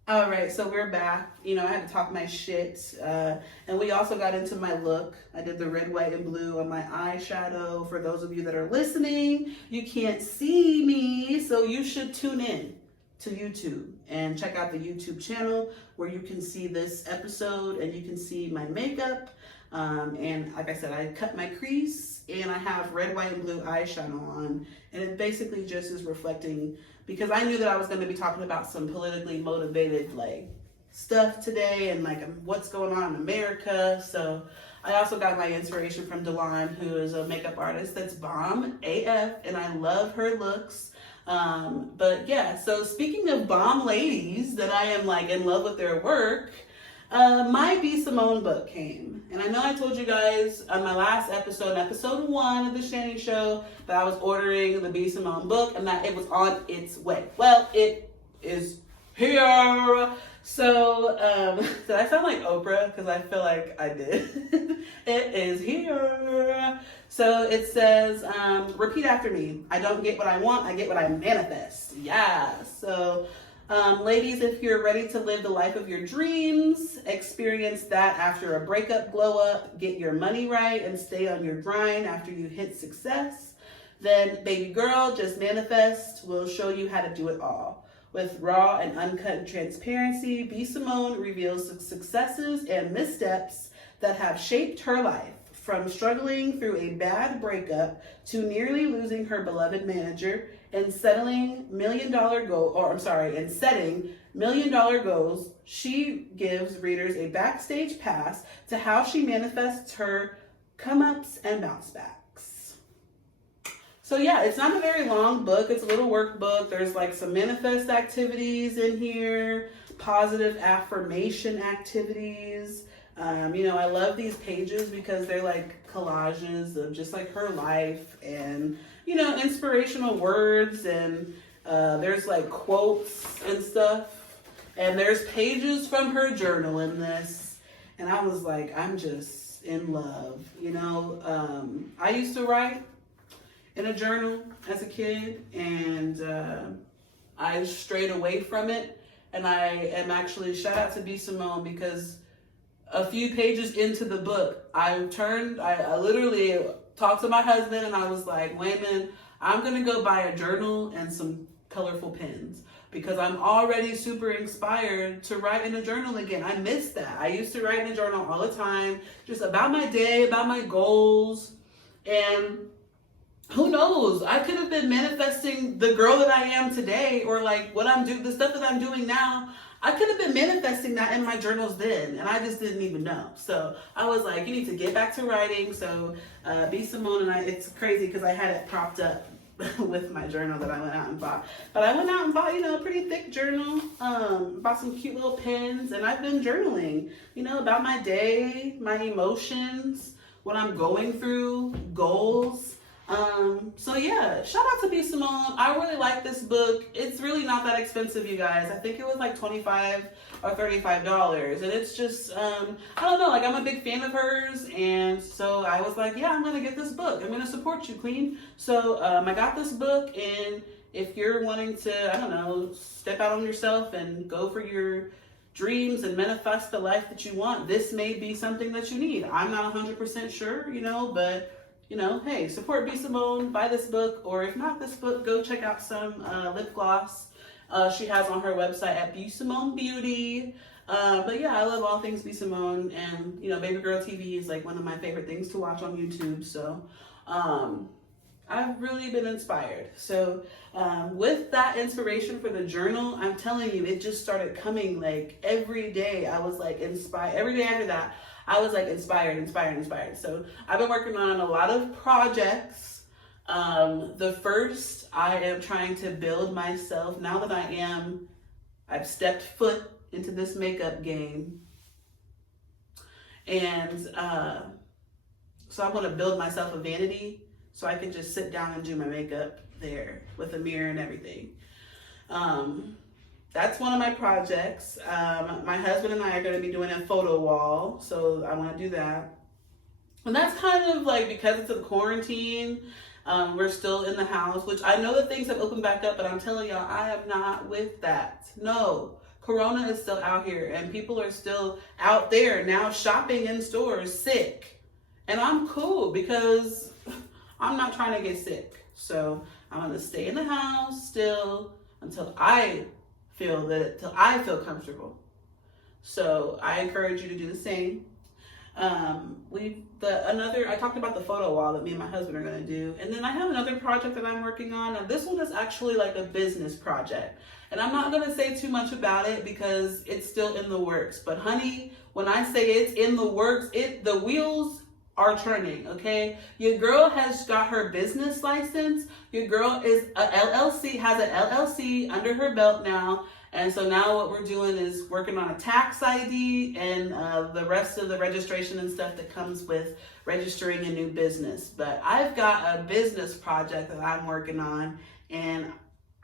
All right, so we're back. I had to talk my shit. And we also got into my look. I did the red, white, and blue on my eyeshadow. For those of you that are listening, you can't see me, so you should tune in to YouTube and check out the YouTube channel where you can see this episode and you can see my makeup. And like I said, I cut my crease and I have red, white, and blue eyeshadow on. And it basically just is reflecting, because I knew that I was going to be talking about some politically motivated stuff today, and what's going on in America. So I also got my inspiration from Delon, who is a makeup artist that's bomb AF, and I love her looks. But yeah, so speaking of bomb ladies that I am in love with their work, my B. Simone book came. And I know I told you guys on my last episode, episode 1 of the Shanny Show, that I was ordering the B. Simone book and that it was on its way. Well, it is here. So, did I sound like Oprah? Because I feel like I did. It is here. So it says, repeat after me. I don't get what I want, I get what I manifest. Yeah. So, ladies, if you're ready to live the life of your dreams, experience that after a breakup, glow up, get your money right, and stay on your grind after you hit success, then baby girl, just manifest. We'll show you how to do it all. With raw and uncut transparency, B. Simone reveals the successes and missteps that have shaped her life, from struggling through a bad breakup to nearly losing her beloved manager and setting million dollar goals. She gives readers a backstage pass to how she manifests her come-ups and bounce backs. So yeah, it's not a very long book. It's a little workbook. There's some manifest activities in here, positive affirmation activities. I love these pages because they're collages of just her life and, inspirational words, and there's quotes and stuff. And there's pages from her journal in this. And I was I'm just in love. I used to write in a journal as a kid, and I strayed away from it. And I am actually, shout out to B. Simone, because a few pages into the book, I literally talked to my husband and I was like, wait a minute, I'm gonna go buy a journal and some colorful pens, because I'm already super inspired to write in a journal again. I miss that. I used to write in a journal all the time, just about my day, about my goals. And who knows, I could have been manifesting the girl that I am today, or like what I'm doing, the stuff that I'm doing now. I could have been manifesting that in my journals then, and I just didn't even know. So I was like, you need to get back to writing. So B. Simone and I, it's crazy because I had it propped up with my journal that I went out and bought. But I went out and bought, a pretty thick journal, bought some cute little pens, and I've been journaling, about my day, my emotions, what I'm going through, goals. So yeah, shout out to B. Simone. I really like this book. It's really not that expensive, you guys. I think it was like $25 or $35. And it's just, I don't know, like I'm a big fan of hers. And so I was like, yeah, I'm going to get this book. I'm going to support you, Queen. So I got this book, and if you're wanting to, I don't know, step out on yourself and go for your dreams and manifest the life that you want, this may be something that you need. I'm not 100% sure, but hey, support B. Simone, buy this book, or if not this book, go check out some lip gloss she has on her website at B. Simone Beauty. But yeah, I love all things B. Simone, and Baby Girl TV is like one of my favorite things to watch on YouTube. So I've really been inspired. So with that inspiration for the journal, I'm telling you, it just started coming like every day. I was like inspired. Every day after that, I was like inspired. So I've been working on a lot of projects. The first, I am trying to build myself now that I've stepped foot into this makeup game. And so I want to build myself a vanity so I can just sit down and do my makeup there with a mirror and everything. That's one of my projects. My husband and I are going to be doing a photo wall, so I want to do that. And that's kind of like, because it's a quarantine, we're still in the house, which I know that things have opened back up, but I'm telling y'all, I am not with that. No, Corona is still out here, and people are still out there now shopping in stores sick. And I'm cool because I'm not trying to get sick. So I'm going to stay in the house still until I feel comfortable. So I encourage you to do the same. I talked about the photo wall that me and my husband are going to do. And then I have another project that I'm working on. Now this one is actually like a business project. And I'm not going to say too much about it because it's still in the works. But honey, when I say it's in the works, the wheels are turning, okay? Your girl has got her business license. Your girl has an LLC under her belt now. And so now what we're doing is working on a tax ID and the rest of the registration and stuff that comes with registering a new business. But I've got a business project that I'm working on, and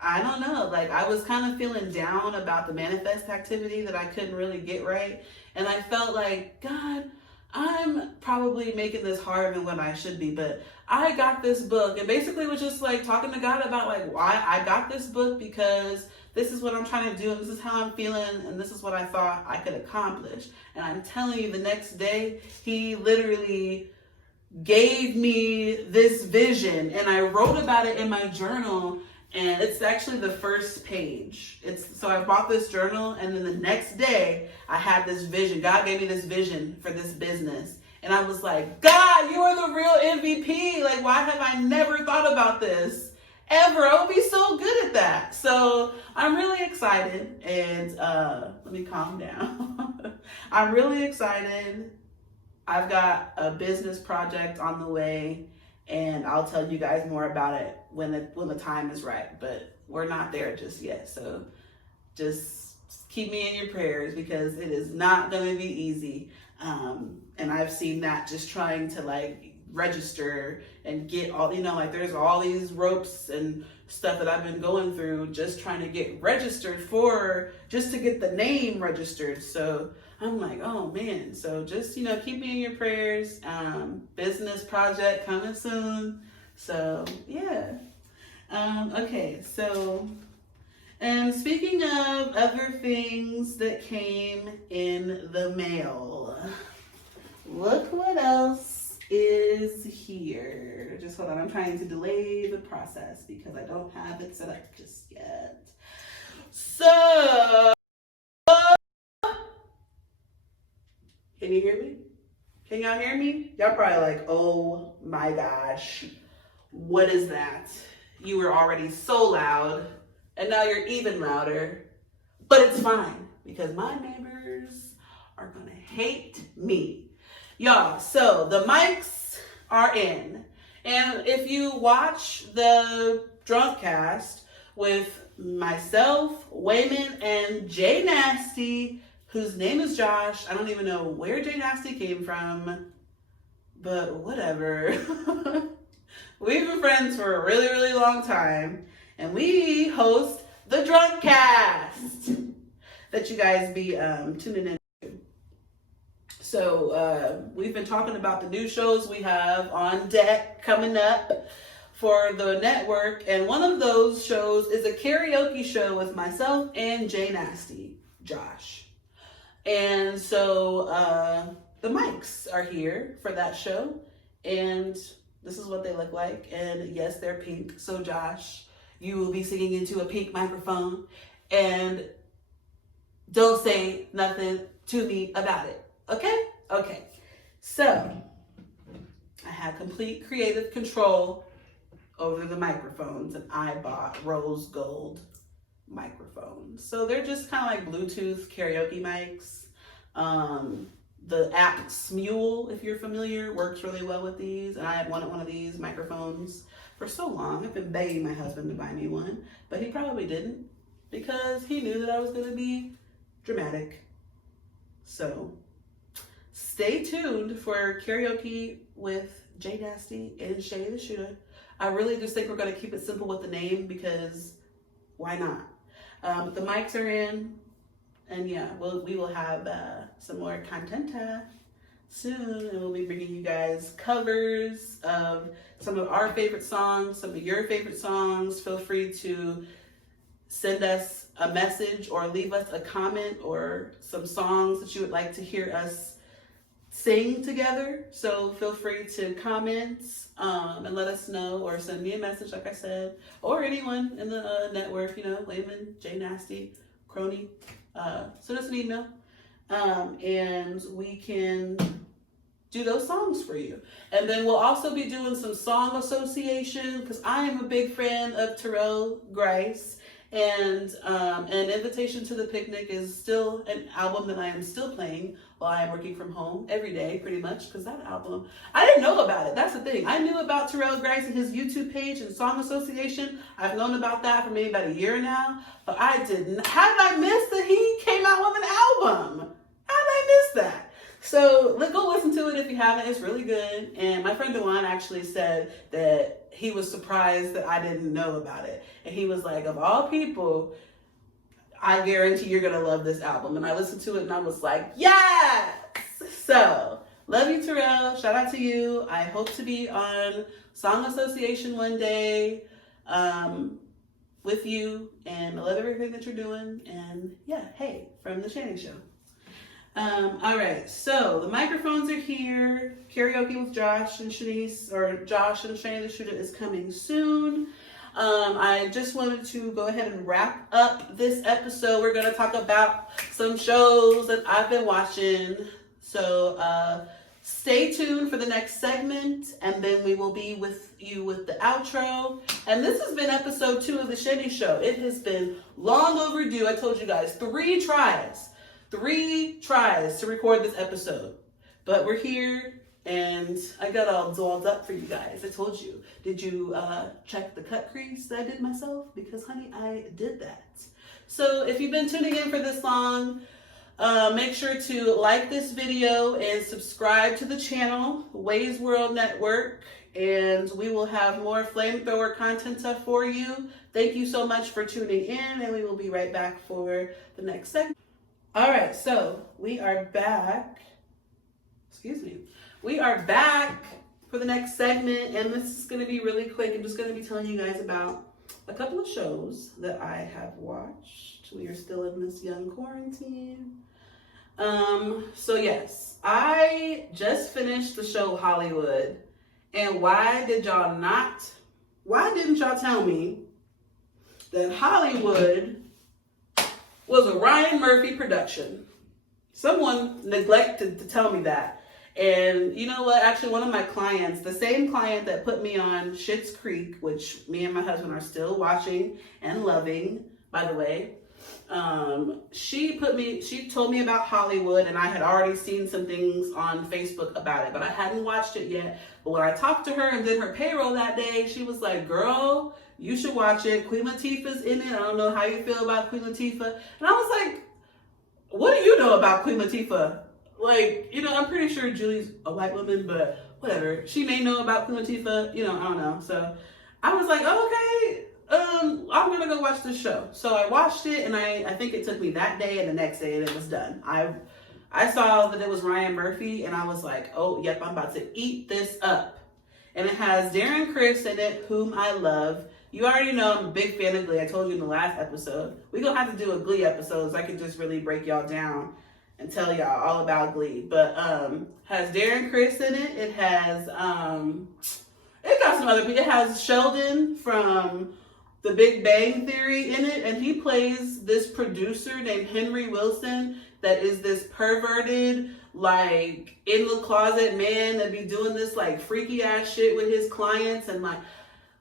I don't know, like I was kind of feeling down about the manifest activity that I couldn't really get right. And I felt like, God, I'm probably making this harder than what I should be, but I got this book and basically was just like talking to God about like why I got this book, because this is what I'm trying to do, and this is how I'm feeling, and this is what I thought I could accomplish. And I'm telling you, the next day, he literally gave me this vision, and I wrote about it in my journal, and it's actually the first page. So I bought this journal, and then the next day, I had this vision. God gave me this vision for this business. And I was like, God, you are the real MVP. Like, why have I never thought about this? Ever. I would be so good at that. So I'm really excited, and let me calm down. I'm really excited. I've got a business project on the way, and I'll tell you guys more about it when the time is right, but we're not there just yet. So just keep me in your prayers, because it is not going to be easy. And I've seen that just trying to like register and get all, like there's all these ropes and stuff that I've been going through just trying to get registered just to get the name registered. So I'm like, oh man. So just, keep me in your prayers. Business project coming soon. So yeah. Okay, so, and speaking of other things that came in the mail, look what else is here. Just hold on, I'm trying to delay the process because I don't have it set up just yet. So, can you hear me? Can y'all hear me? Y'all probably like, oh my gosh, what is that? You were already so loud, and now you're even louder. But it's fine, because my neighbors are gonna hate me. Y'all, so the mics are in. And if you watch the Drunk Cast with myself, Wayman, and Jay Nasty, whose name is Josh. I don't even know where Jay Nasty came from, but whatever. We've been friends for a really, really long time, and we host the Drunk Cast that you guys be tuning in to. So we've been talking about the new shows we have on deck coming up for the network, and one of those shows is a karaoke show with myself and Jay Nasty, Josh. And so the mics are here for that show, and this is what they look like. And yes, they're pink. So Josh, you will be singing into a pink microphone, and don't say nothing to me about it. Okay? Okay. So I had complete creative control over the microphones, and I bought rose gold microphones. So they're just kind of like Bluetooth karaoke mics. The app Smule, if you're familiar, works really well with these. And I had wanted one of these microphones for so long. I've been begging my husband to buy me one, but he probably didn't because he knew that I was going to be dramatic. So stay tuned for karaoke with Jay Nasty and Shanny the Shooter. I really just think we're going to keep it simple with the name because why not? The mics are in, and yeah, we will have some more content soon, and we'll be bringing you guys covers of some of our favorite songs, some of your favorite songs. Feel free to send us a message or leave us a comment or some songs that you would like to hear us sing together. So feel free to comment and let us know, or send me a message, like I said, or anyone in the network, Layman, Jay Nasty, Crony. Send us an email, and we can do those songs for you. And then we'll also be doing some song association, because I am a big fan of Terrell Grice, and An Invitation to the Picnic is still an album that I am still playing while I am working from home every day, pretty much, because that album, I didn't know about it. That's the thing. I knew about Terrell Grice and his YouTube page and song association. I've known about that for maybe about a year now, but I didn't. How did I miss that he came out with an album? How did I miss that? So go listen to it if you haven't. It's really good. And my friend Dewan actually said that he was surprised that I didn't know about it. And he was like, of all people, I guarantee you're going to love this album. And I listened to it and I was like, yes! So, love you, Terrell. Shout out to you. I hope to be on Song Association one day with you. And I love everything that you're doing. And yeah, hey, from the Shanny Show. All right, so the microphones are here. Karaoke with Josh and Shanice, or Josh and Shanny the Shooter, is coming soon. I just wanted to go ahead and wrap up this episode. We're going to talk about some shows that I've been watching. So stay tuned for the next segment, and then we will be with you with the outro. And this has been episode 2 of the Shanny Show. It has been long overdue. I told you guys, 3 tries to record this episode, but we're here, and I got all dolled up for you guys. I told you. Did you check the cut crease that I did myself? Because honey, I did that. So if you've been tuning in for this long, make sure to like this video and subscribe to the channel, Ways World Network, and we will have more flamethrower content up for you. Thank you so much for tuning in, and we will be right back for the next segment. All right, so we are back. We are back for for the next segment, and this is going to be really quick. I'm just going to be telling you guys about a couple of shows that I have watched. We are still in this young quarantine. So yes, I just finished the show Hollywood, and why didn't y'all tell me that Hollywood was a Ryan Murphy production? Someone neglected to tell me that. And you know what? Actually, one of my clients, the same client that put me on Schitt's Creek, which me and my husband are still watching and loving, by the way, she told me about Hollywood, and I had already seen some things on Facebook about it, but I hadn't watched it yet. But when I talked to her and did her payroll that day, she was like, girl, you should watch it. Queen Latifah's in it. I don't know how you feel about Queen Latifah. And I was like, what do you know about Queen Latifah? Like, you know, I'm pretty sure Julie's a white woman, but whatever. She may know about Queen Latifah, you know, I don't know. So I was like, oh, okay, I'm gonna go watch this show. So I watched it, and I think it took me that day and the next day, and it was done. I saw that it was Ryan Murphy, and I was like, oh, yep, I'm about to eat this up. And it has Darren Criss in it, whom I love. You already know I'm a big fan of Glee. I told you in the last episode. We're going to have to do a Glee episode so I can just really break y'all down and tell y'all all about Glee. But has Darren Criss in it. It has, it got some other people. It has Sheldon from The Big Bang Theory in it. And he plays this producer named Henry Wilson that is this perverted, like, in the closet man that be doing this, like, freaky ass shit with his clients. And, like,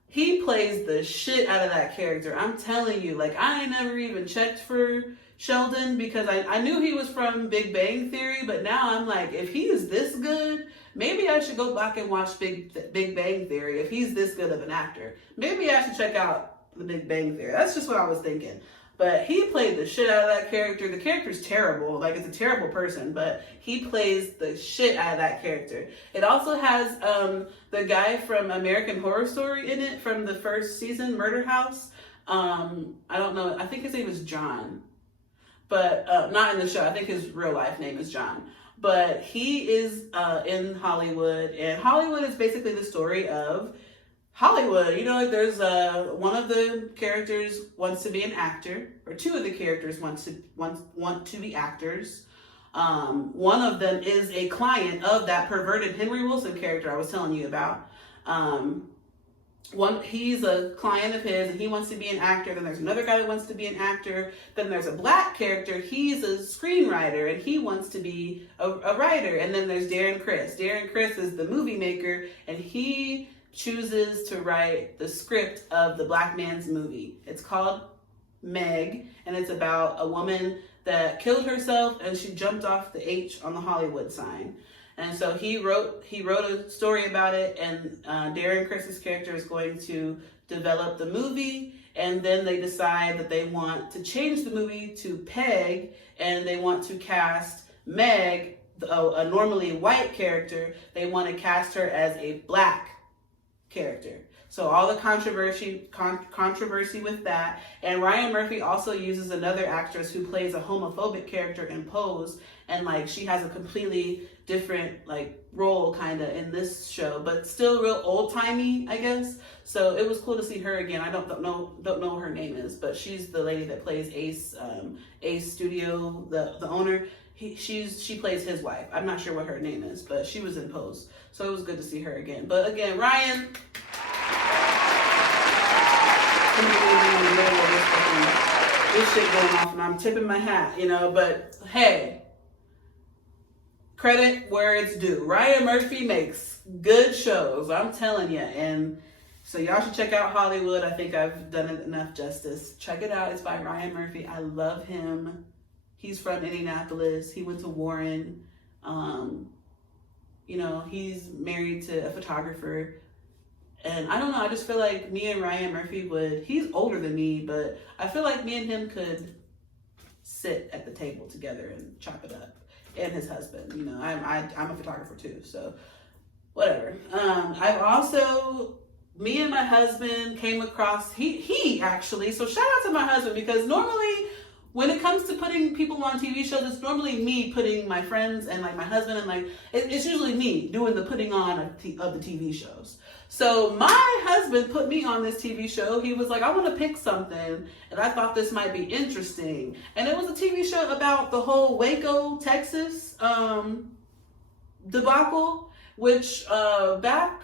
he plays the shit out of that character. I'm telling you, like, I ain't never even checked for Sheldon because I knew he was from Big Bang Theory, but now I'm like, if he is this good, maybe I should go back and watch Big Bang Theory. If he's this good of an actor, maybe I should check out The Big Bang Theory. That's just what I was thinking. But he played the shit out of that character. The character's terrible. Like, it's a terrible person, but he plays the shit out of that character. It also has the guy from American Horror Story in it from the first season, Murder House. I don't know. I think his name is John. But not in the show. I think his real life name is John. But he is in Hollywood. And Hollywood is basically the story of Hollywood. You know, like there's one of the characters wants to be an actor, or two of the characters want to be actors. One of them is a client of that perverted Henry Wilson character I was telling you about. He's a client of his, and he wants to be an actor. Then there's another guy that wants to be an actor. Then there's a black character. He's a screenwriter, and he wants to be a writer. And then there's Darren Criss. Darren Criss is the movie maker, and he chooses to write the script of the black man's movie. It's called Meg, and it's about a woman that killed herself, and she jumped off the H on the Hollywood sign. And so he wrote a story about it, and Darren Criss's character is going to develop the movie, and then they decide that they want to change the movie to Peg, and they want to cast Meg, a normally white character, they want to cast her as a black character. So all the controversy with that. And Ryan Murphy also uses another actress who plays a homophobic character in Pose, and like she has a completely different like role kind of in this show, but still real old-timey, I guess. So it was cool to see her again. I don't know what her name is, but she's the lady that plays Ace Studio, the owner. She plays his wife. I'm not sure what her name is, but she was in Pose. So it was good to see her again. But again, Ryan, this shit going off, and I'm tipping my hat, you know. But hey, credit where it's due. Ryan Murphy makes good shows, I'm telling you. And so y'all should check out Hollywood. I think I've done it enough justice. Check it out. It's by Ryan Murphy. I love him. He's from Indianapolis. He went to Warren. You know, he's married to a photographer. And I don't know, I just feel like me and Ryan Murphy he's older than me, but I feel like me and him could sit at the table together and chop it up. And his husband, you know, I'm a photographer too, so whatever. I've also, me and my husband came across, he actually, so shout out to my husband, because normally when it comes to putting people on TV shows, it's normally me putting my friends and like my husband and like, it's usually me doing the putting on of the TV shows. So my husband put me on this TV show. He was like, I want to pick something, and I thought this might be interesting. And it was a TV show about the whole Waco, Texas debacle, which back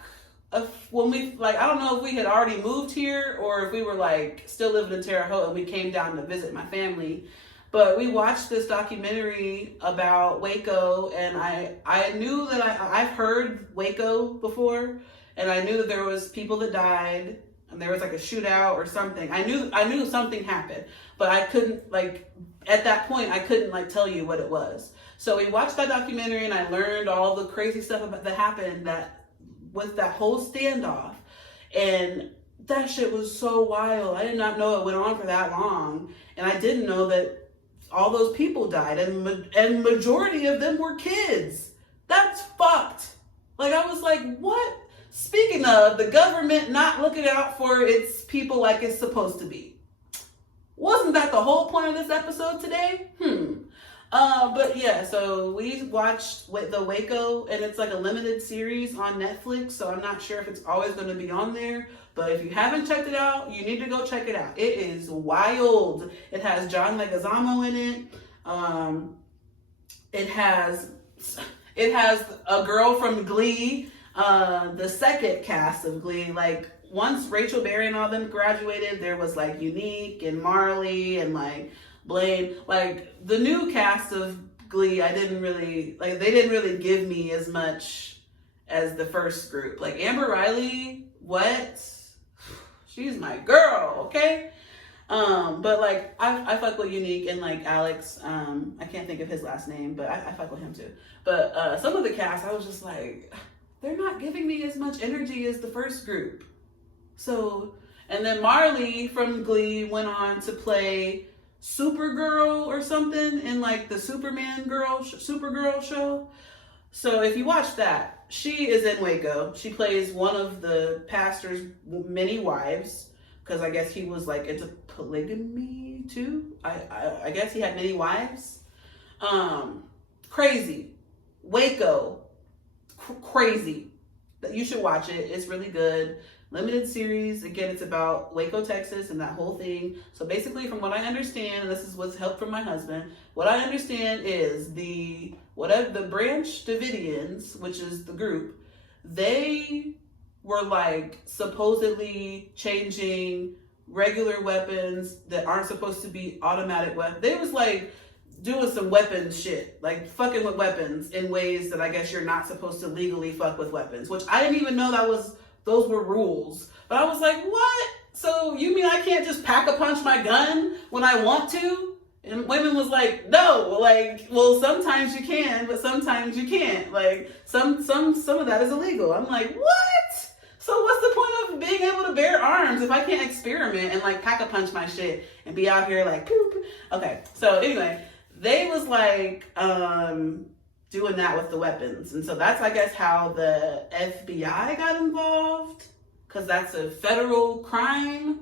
when we, like, I don't know if we had already moved here or if we were like still living in Terre Haute and we came down to visit my family. But we watched this documentary about Waco, and I knew that I've heard Waco before, and I knew that there was people that died and there was like a shootout or something. I knew something happened, but I couldn't, like, at that point I couldn't like tell you what it was. So we watched that documentary and I learned all the crazy stuff that happened that with that whole standoff, and that shit was so wild. I did not know it went on for that long, and I didn't know that all those people died, and majority of them were kids. That's fucked. Like, I was like, what? Speaking of the government not looking out for its people like it's supposed to be. Wasn't that the whole point of this episode today? But yeah, so we watched the Waco, and it's like a limited series on Netflix, so I'm not sure if it's always going to be on there, but if you haven't checked it out, you need to go check it out. It is wild. It has John Leguizamo in it. It has a girl from Glee, the second cast of Glee. Like, once Rachel Berry and all them graduated, there was like Unique and Marley and like Blaine. Like, the new cast of Glee, they didn't really give me as much as the first group. Like, Amber Riley, what? She's my girl, okay? But like, I fuck with Unique and like Alex. I can't think of his last name, but I fuck with him too. But some of the cast, I was just like, they're not giving me as much energy as the first group. So, and then Marley from Glee went on to play Supergirl or something in like the Supergirl show. So if you watch that, she is in Waco. She plays one of the pastor's many wives, because I guess he was like into polygamy too. I guess he had many wives. Crazy. Waco. Crazy. You should watch it. It's really good. Limited series. Again, it's about Waco, Texas, and that whole thing. So basically, from what I understand, and this is what's helped from my husband, what I understand is the Branch Davidians, which is the group, they were like supposedly changing regular weapons that aren't supposed to be automatic weapons. They was like doing some weapons shit, like fucking with weapons in ways that I guess you're not supposed to legally fuck with weapons, which I didn't even know those were rules. But I was like, what? So you mean I can't just pack a punch my gun when I want to? And women was like, no, like, well, sometimes you can, but sometimes you can't. Like, some of that is illegal. I'm like, what? So what's the point of being able to bear arms if I can't experiment and like pack a punch my shit and be out here like, poop? Okay, so anyway, they was like doing that with the weapons. And so that's, I guess, how the FBI got involved, because that's a federal crime.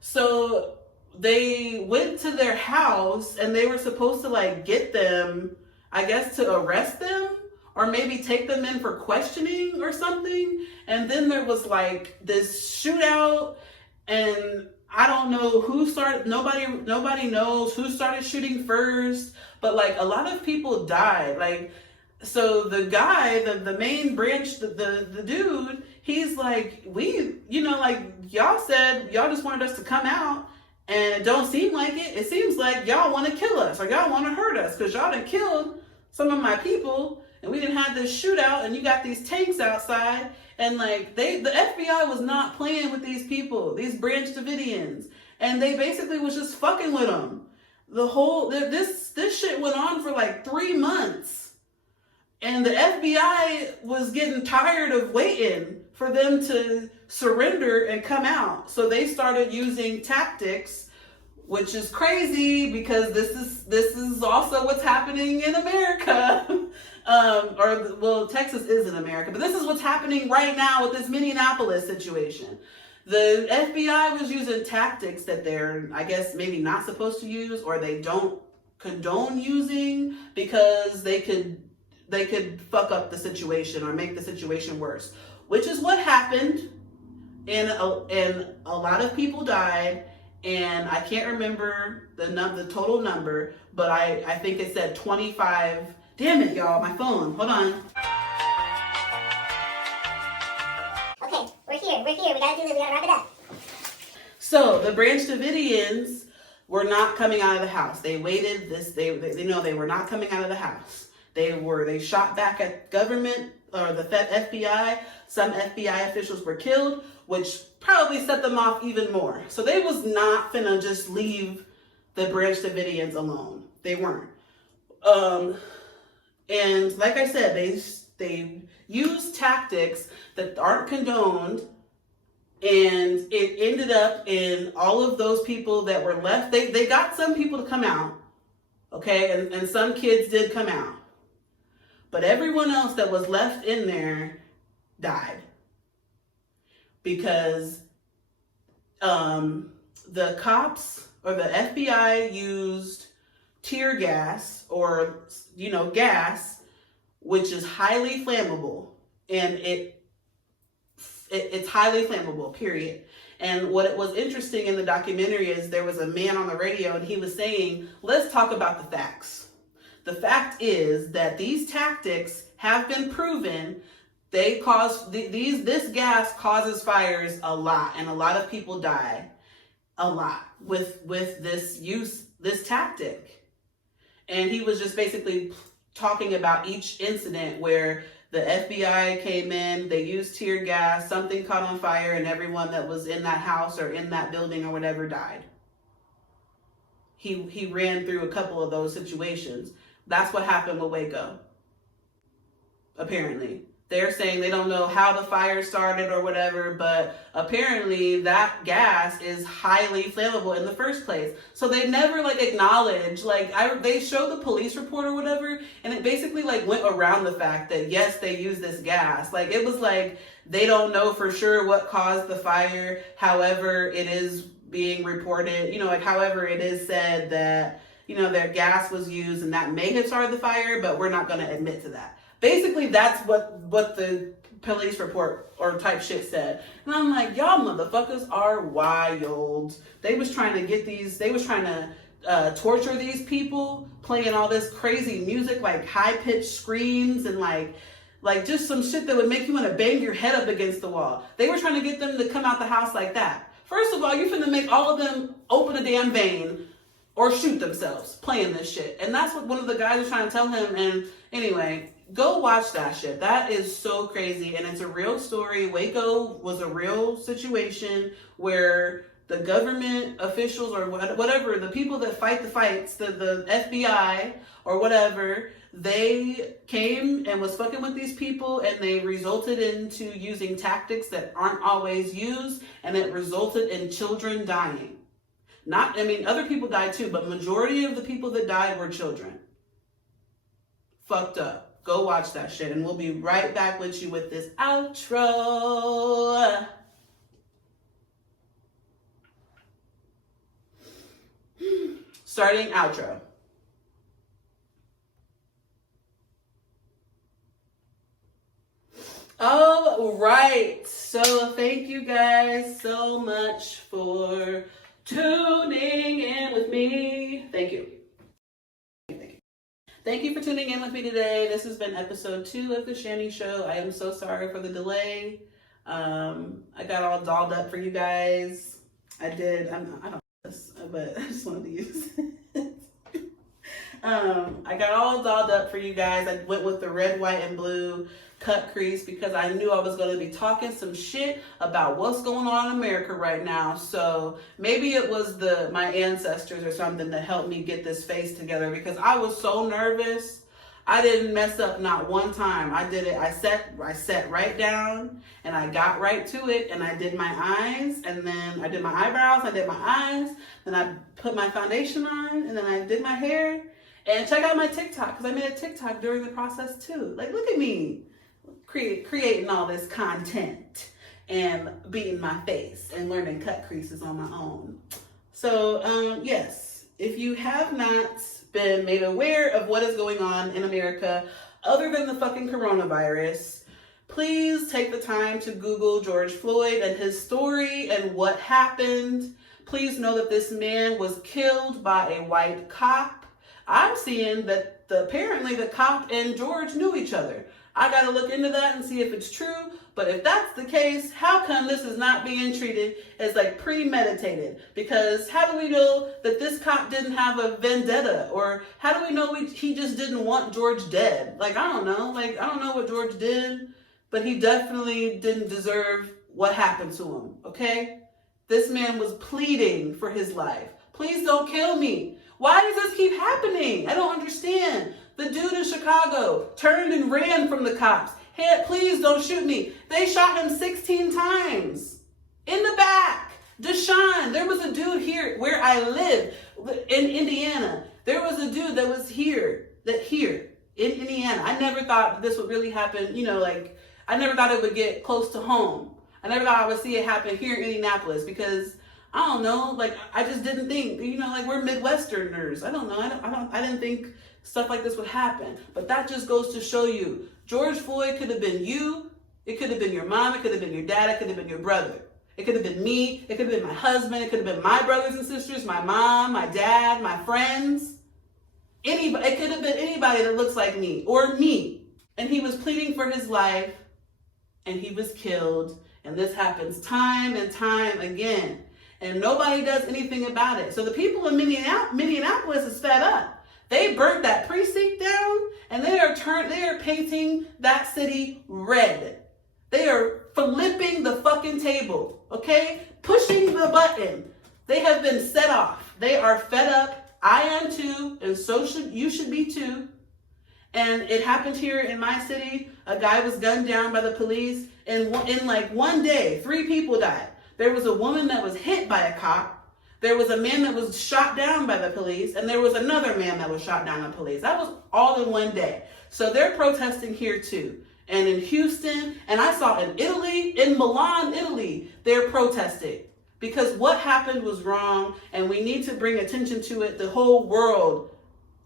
So they went to their house and they were supposed to like get them, I guess, to arrest them or maybe take them in for questioning or something. And then there was like this shootout, and I don't know who started, nobody knows who started shooting first, but like a lot of people died. Like, so the guy, the main branch, the dude, he's like, like y'all said y'all just wanted us to come out, and it don't seem like it. It seems like y'all want to kill us or y'all want to hurt us, because y'all done killed some of my people, and we didn't have this shootout, and you got these tanks outside, and like the FBI was not playing with these people, these Branch Davidians, and they basically was just fucking with them. The whole this shit went on for like 3 months, and the FBI was getting tired of waiting for them to surrender and come out. So they started using tactics, which is crazy because this is also what's happening in America. Texas is in America, but this is what's happening right now with this Minneapolis situation. The FBI was using tactics that they're, I guess, maybe not supposed to use, or they don't condone using, because they could fuck up the situation or make the situation worse, which is what happened. And a lot of people died, and I can't remember the total number, but I think it said 25. Damn it, y'all, my phone. Hold on. Okay, we're here. We gotta do this. We gotta wrap it up. So the Branch Davidians were not coming out of the house. They waited. They know they were not coming out of the house. They shot back at government or the FBI. Some FBI officials were killed, which probably set them off even more. So they was not finna just leave the Branch Davidians alone. They weren't. And like I said, they used tactics that aren't condoned, and it ended up in all of those people that were left. They got some people to come out, okay, and some kids did come out. But everyone else that was left in there died because the cops or the FBI used tear gas, or gas, which is highly flammable, and it's highly flammable, period. And what was interesting in the documentary is there was a man on the radio, and he was saying, let's talk about the facts. The fact is that these tactics have been proven. They cause this gas causes fires a lot, and a lot of people die a lot with this tactic. And he was just basically talking about each incident where the FBI came in, they used tear gas, something caught on fire, and everyone that was in that house or in that building or whatever died. He ran through a couple of those situations. That's what happened with Waco, apparently. They're saying they don't know how the fire started or whatever, but apparently that gas is highly flammable in the first place. So they never acknowledge, they show the police report or whatever, and it basically went around the fact that yes, they used this gas. It was they don't know for sure what caused the fire. However, it is being reported, however it is said that, their gas was used and that may have started the fire, but we're not going to admit to that. Basically, that's what the police report or type shit said. And I'm like, y'all motherfuckers are wild. They was trying to torture these people, playing all this crazy music, high-pitched screams and just some shit that would make you want to bang your head up against the wall. They were trying to get them to come out the house like that. First of all, you're finna make all of them open a damn vein or shoot themselves playing this shit. And that's what one of the guys was trying to tell him. And anyway, go watch that shit. That is so crazy, and it's a real story. Waco was a real situation where the government officials or whatever, the people that fight the fights, the FBI or whatever, they came and was fucking with these people, and they resulted into using tactics that aren't always used, and it resulted in children dying. Other people died too, but majority of the people that died were children. Fucked up. Go watch that shit, and we'll be right back with you with this outro. Starting outro. All right. So thank you guys so much for tuning in with me. Thank you. Thank you for tuning in with me today. This has been episode 2 of the Shanny Show. I am so sorry for the delay. I got all dolled up for you guys. I don't know this, but I just wanted to use it. I got all dolled up for you guys. I went with the red, white, and blue cut crease because I knew I was going to be talking some shit about what's going on in America right now. So maybe it was my ancestors or something that helped me get this face together, because I was so nervous. I didn't mess up not one time. I did it. I sat right down and I got right to it, and I did my eyes, and then I did my eyebrows, I did my eyes, then I put my foundation on, and then I did my hair. And check out my TikTok, because I made a TikTok during the process too. Look at me creating all this content. and beating my face and learning cut creases on my own. So, yes, if you have not been made aware of what is going on in America, other than the fucking coronavirus, please take the time to Google George Floyd and his story and what happened. Please know that this man was killed by a white cop. I'm seeing that apparently the cop and George knew each other. I gotta look into that and see if it's true. But if that's the case, how come this is not being treated as like premeditated? Because how do we know that this cop didn't have a vendetta? Or how do we know he just didn't want George dead? Like, I don't know. Like, I don't know what George did, but he definitely didn't deserve what happened to him, okay? This man was pleading for his life. Please don't kill me. Why does this keep happening? I don't understand. The dude in Chicago turned and ran from the cops. Hey, please don't shoot me. They shot him 16 times in the back. Deshaun, there was a dude here where I live in Indiana. There was a dude that was here in Indiana. I never thought this would really happen. You know, like, I never thought it would get close to home. I never thought I would see it happen here in Indianapolis because I don't know, like, I just didn't think, you know, like, we're Midwesterners. I don't know. I didn't think stuff like this would happen. But that just goes to show you, George Floyd could have been you. It could have been your mom. It could have been your dad. It could have been your brother. It could have been me. It could have been my husband. It could have been my brothers and sisters, my mom, my dad, my friends. Anybody. It could have been anybody that looks like me or me. And he was pleading for his life and he was killed. And this happens time and time again. And nobody does anything about it. So the people in Minneapolis is fed up. They burnt that precinct down and they are painting that city red. They are flipping the fucking table, okay? Pushing the button. They have been set off. They are fed up. I am too, and so you should be too. And it happened here in my city. A guy was gunned down by the police, and in like one day, 3 people died. There was a woman that was hit by a cop. There was a man that was shot down by the police, and there was another man that was shot down by the police. That was all in one day. So they're protesting here too. And in Houston, and I saw in Italy, in Milan, Italy, they're protesting. Because what happened was wrong, and we need to bring attention to it, the whole world.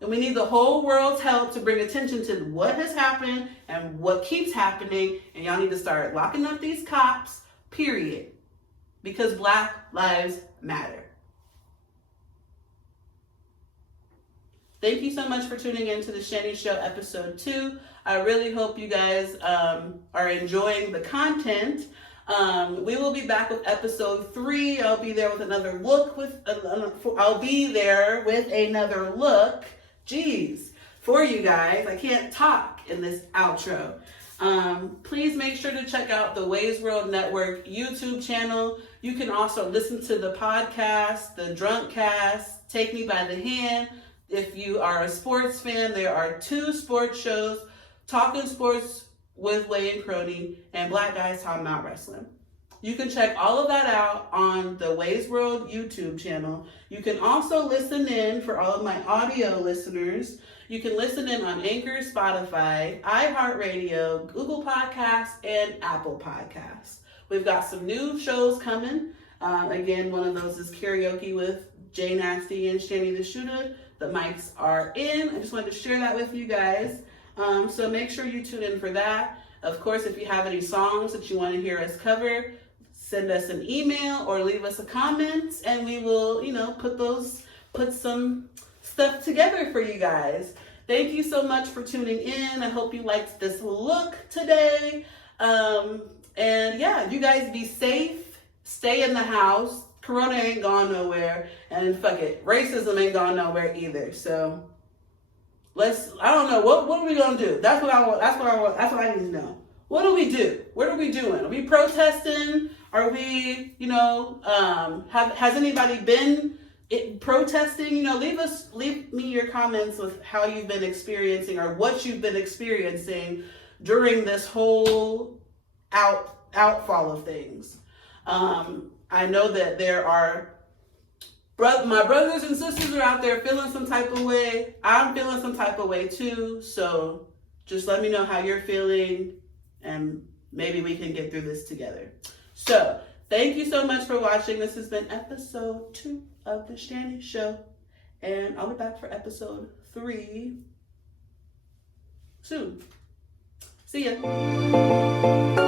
And we need the whole world's help to bring attention to what has happened and what keeps happening. And y'all need to start locking up these cops, period. Because Black Lives Matter. Thank you so much for tuning in to the Shanny Show episode 2. I really hope you guys are enjoying the content. We will be back with episode 3. I'll be there with another look for you guys. I can't talk in this outro. Please make sure to check out the Ways World Network YouTube channel. You can also listen to the podcast, the Drunk Cast, Take Me by the Hand. If you are a sports fan, there are 2 sports shows, Talking Sports with Way and Crony, and Black Guys Talking About Wrestling. You can check all of that out on the Ways World YouTube channel. You can also listen in for all of my audio listeners. You can listen in on Anchor, Spotify, iHeartRadio, Google Podcasts, and Apple Podcasts. We've got some new shows coming. Again, one of those is Karaoke with Jay Nasty and Shanny the Shooter. The mics are in. I just wanted to share that with you guys. So make sure you tune in for that. Of course, if you have any songs that you want to hear us cover, send us an email or leave us a comment, and we will, put some stuff together for you guys. Thank you so much for tuning in. I hope you liked this look today. And yeah, you guys be safe. Stay in the house. Corona ain't gone nowhere, and fuck it, racism ain't gone nowhere either. So I don't know, what are we gonna do? That's what I need to know. What do we do? What are we doing? Are we protesting? Are we, has anybody been protesting? Leave me your comments with how you've been experiencing or what you've been experiencing during this whole outfall of things. I know that there are, my brothers and sisters are out there feeling some type of way. I'm feeling some type of way too. So just let me know how you're feeling and maybe we can get through this together. So, thank you so much for watching. This has been episode 2 of the Shanny Show. And I'll be back for episode 3 soon. See ya.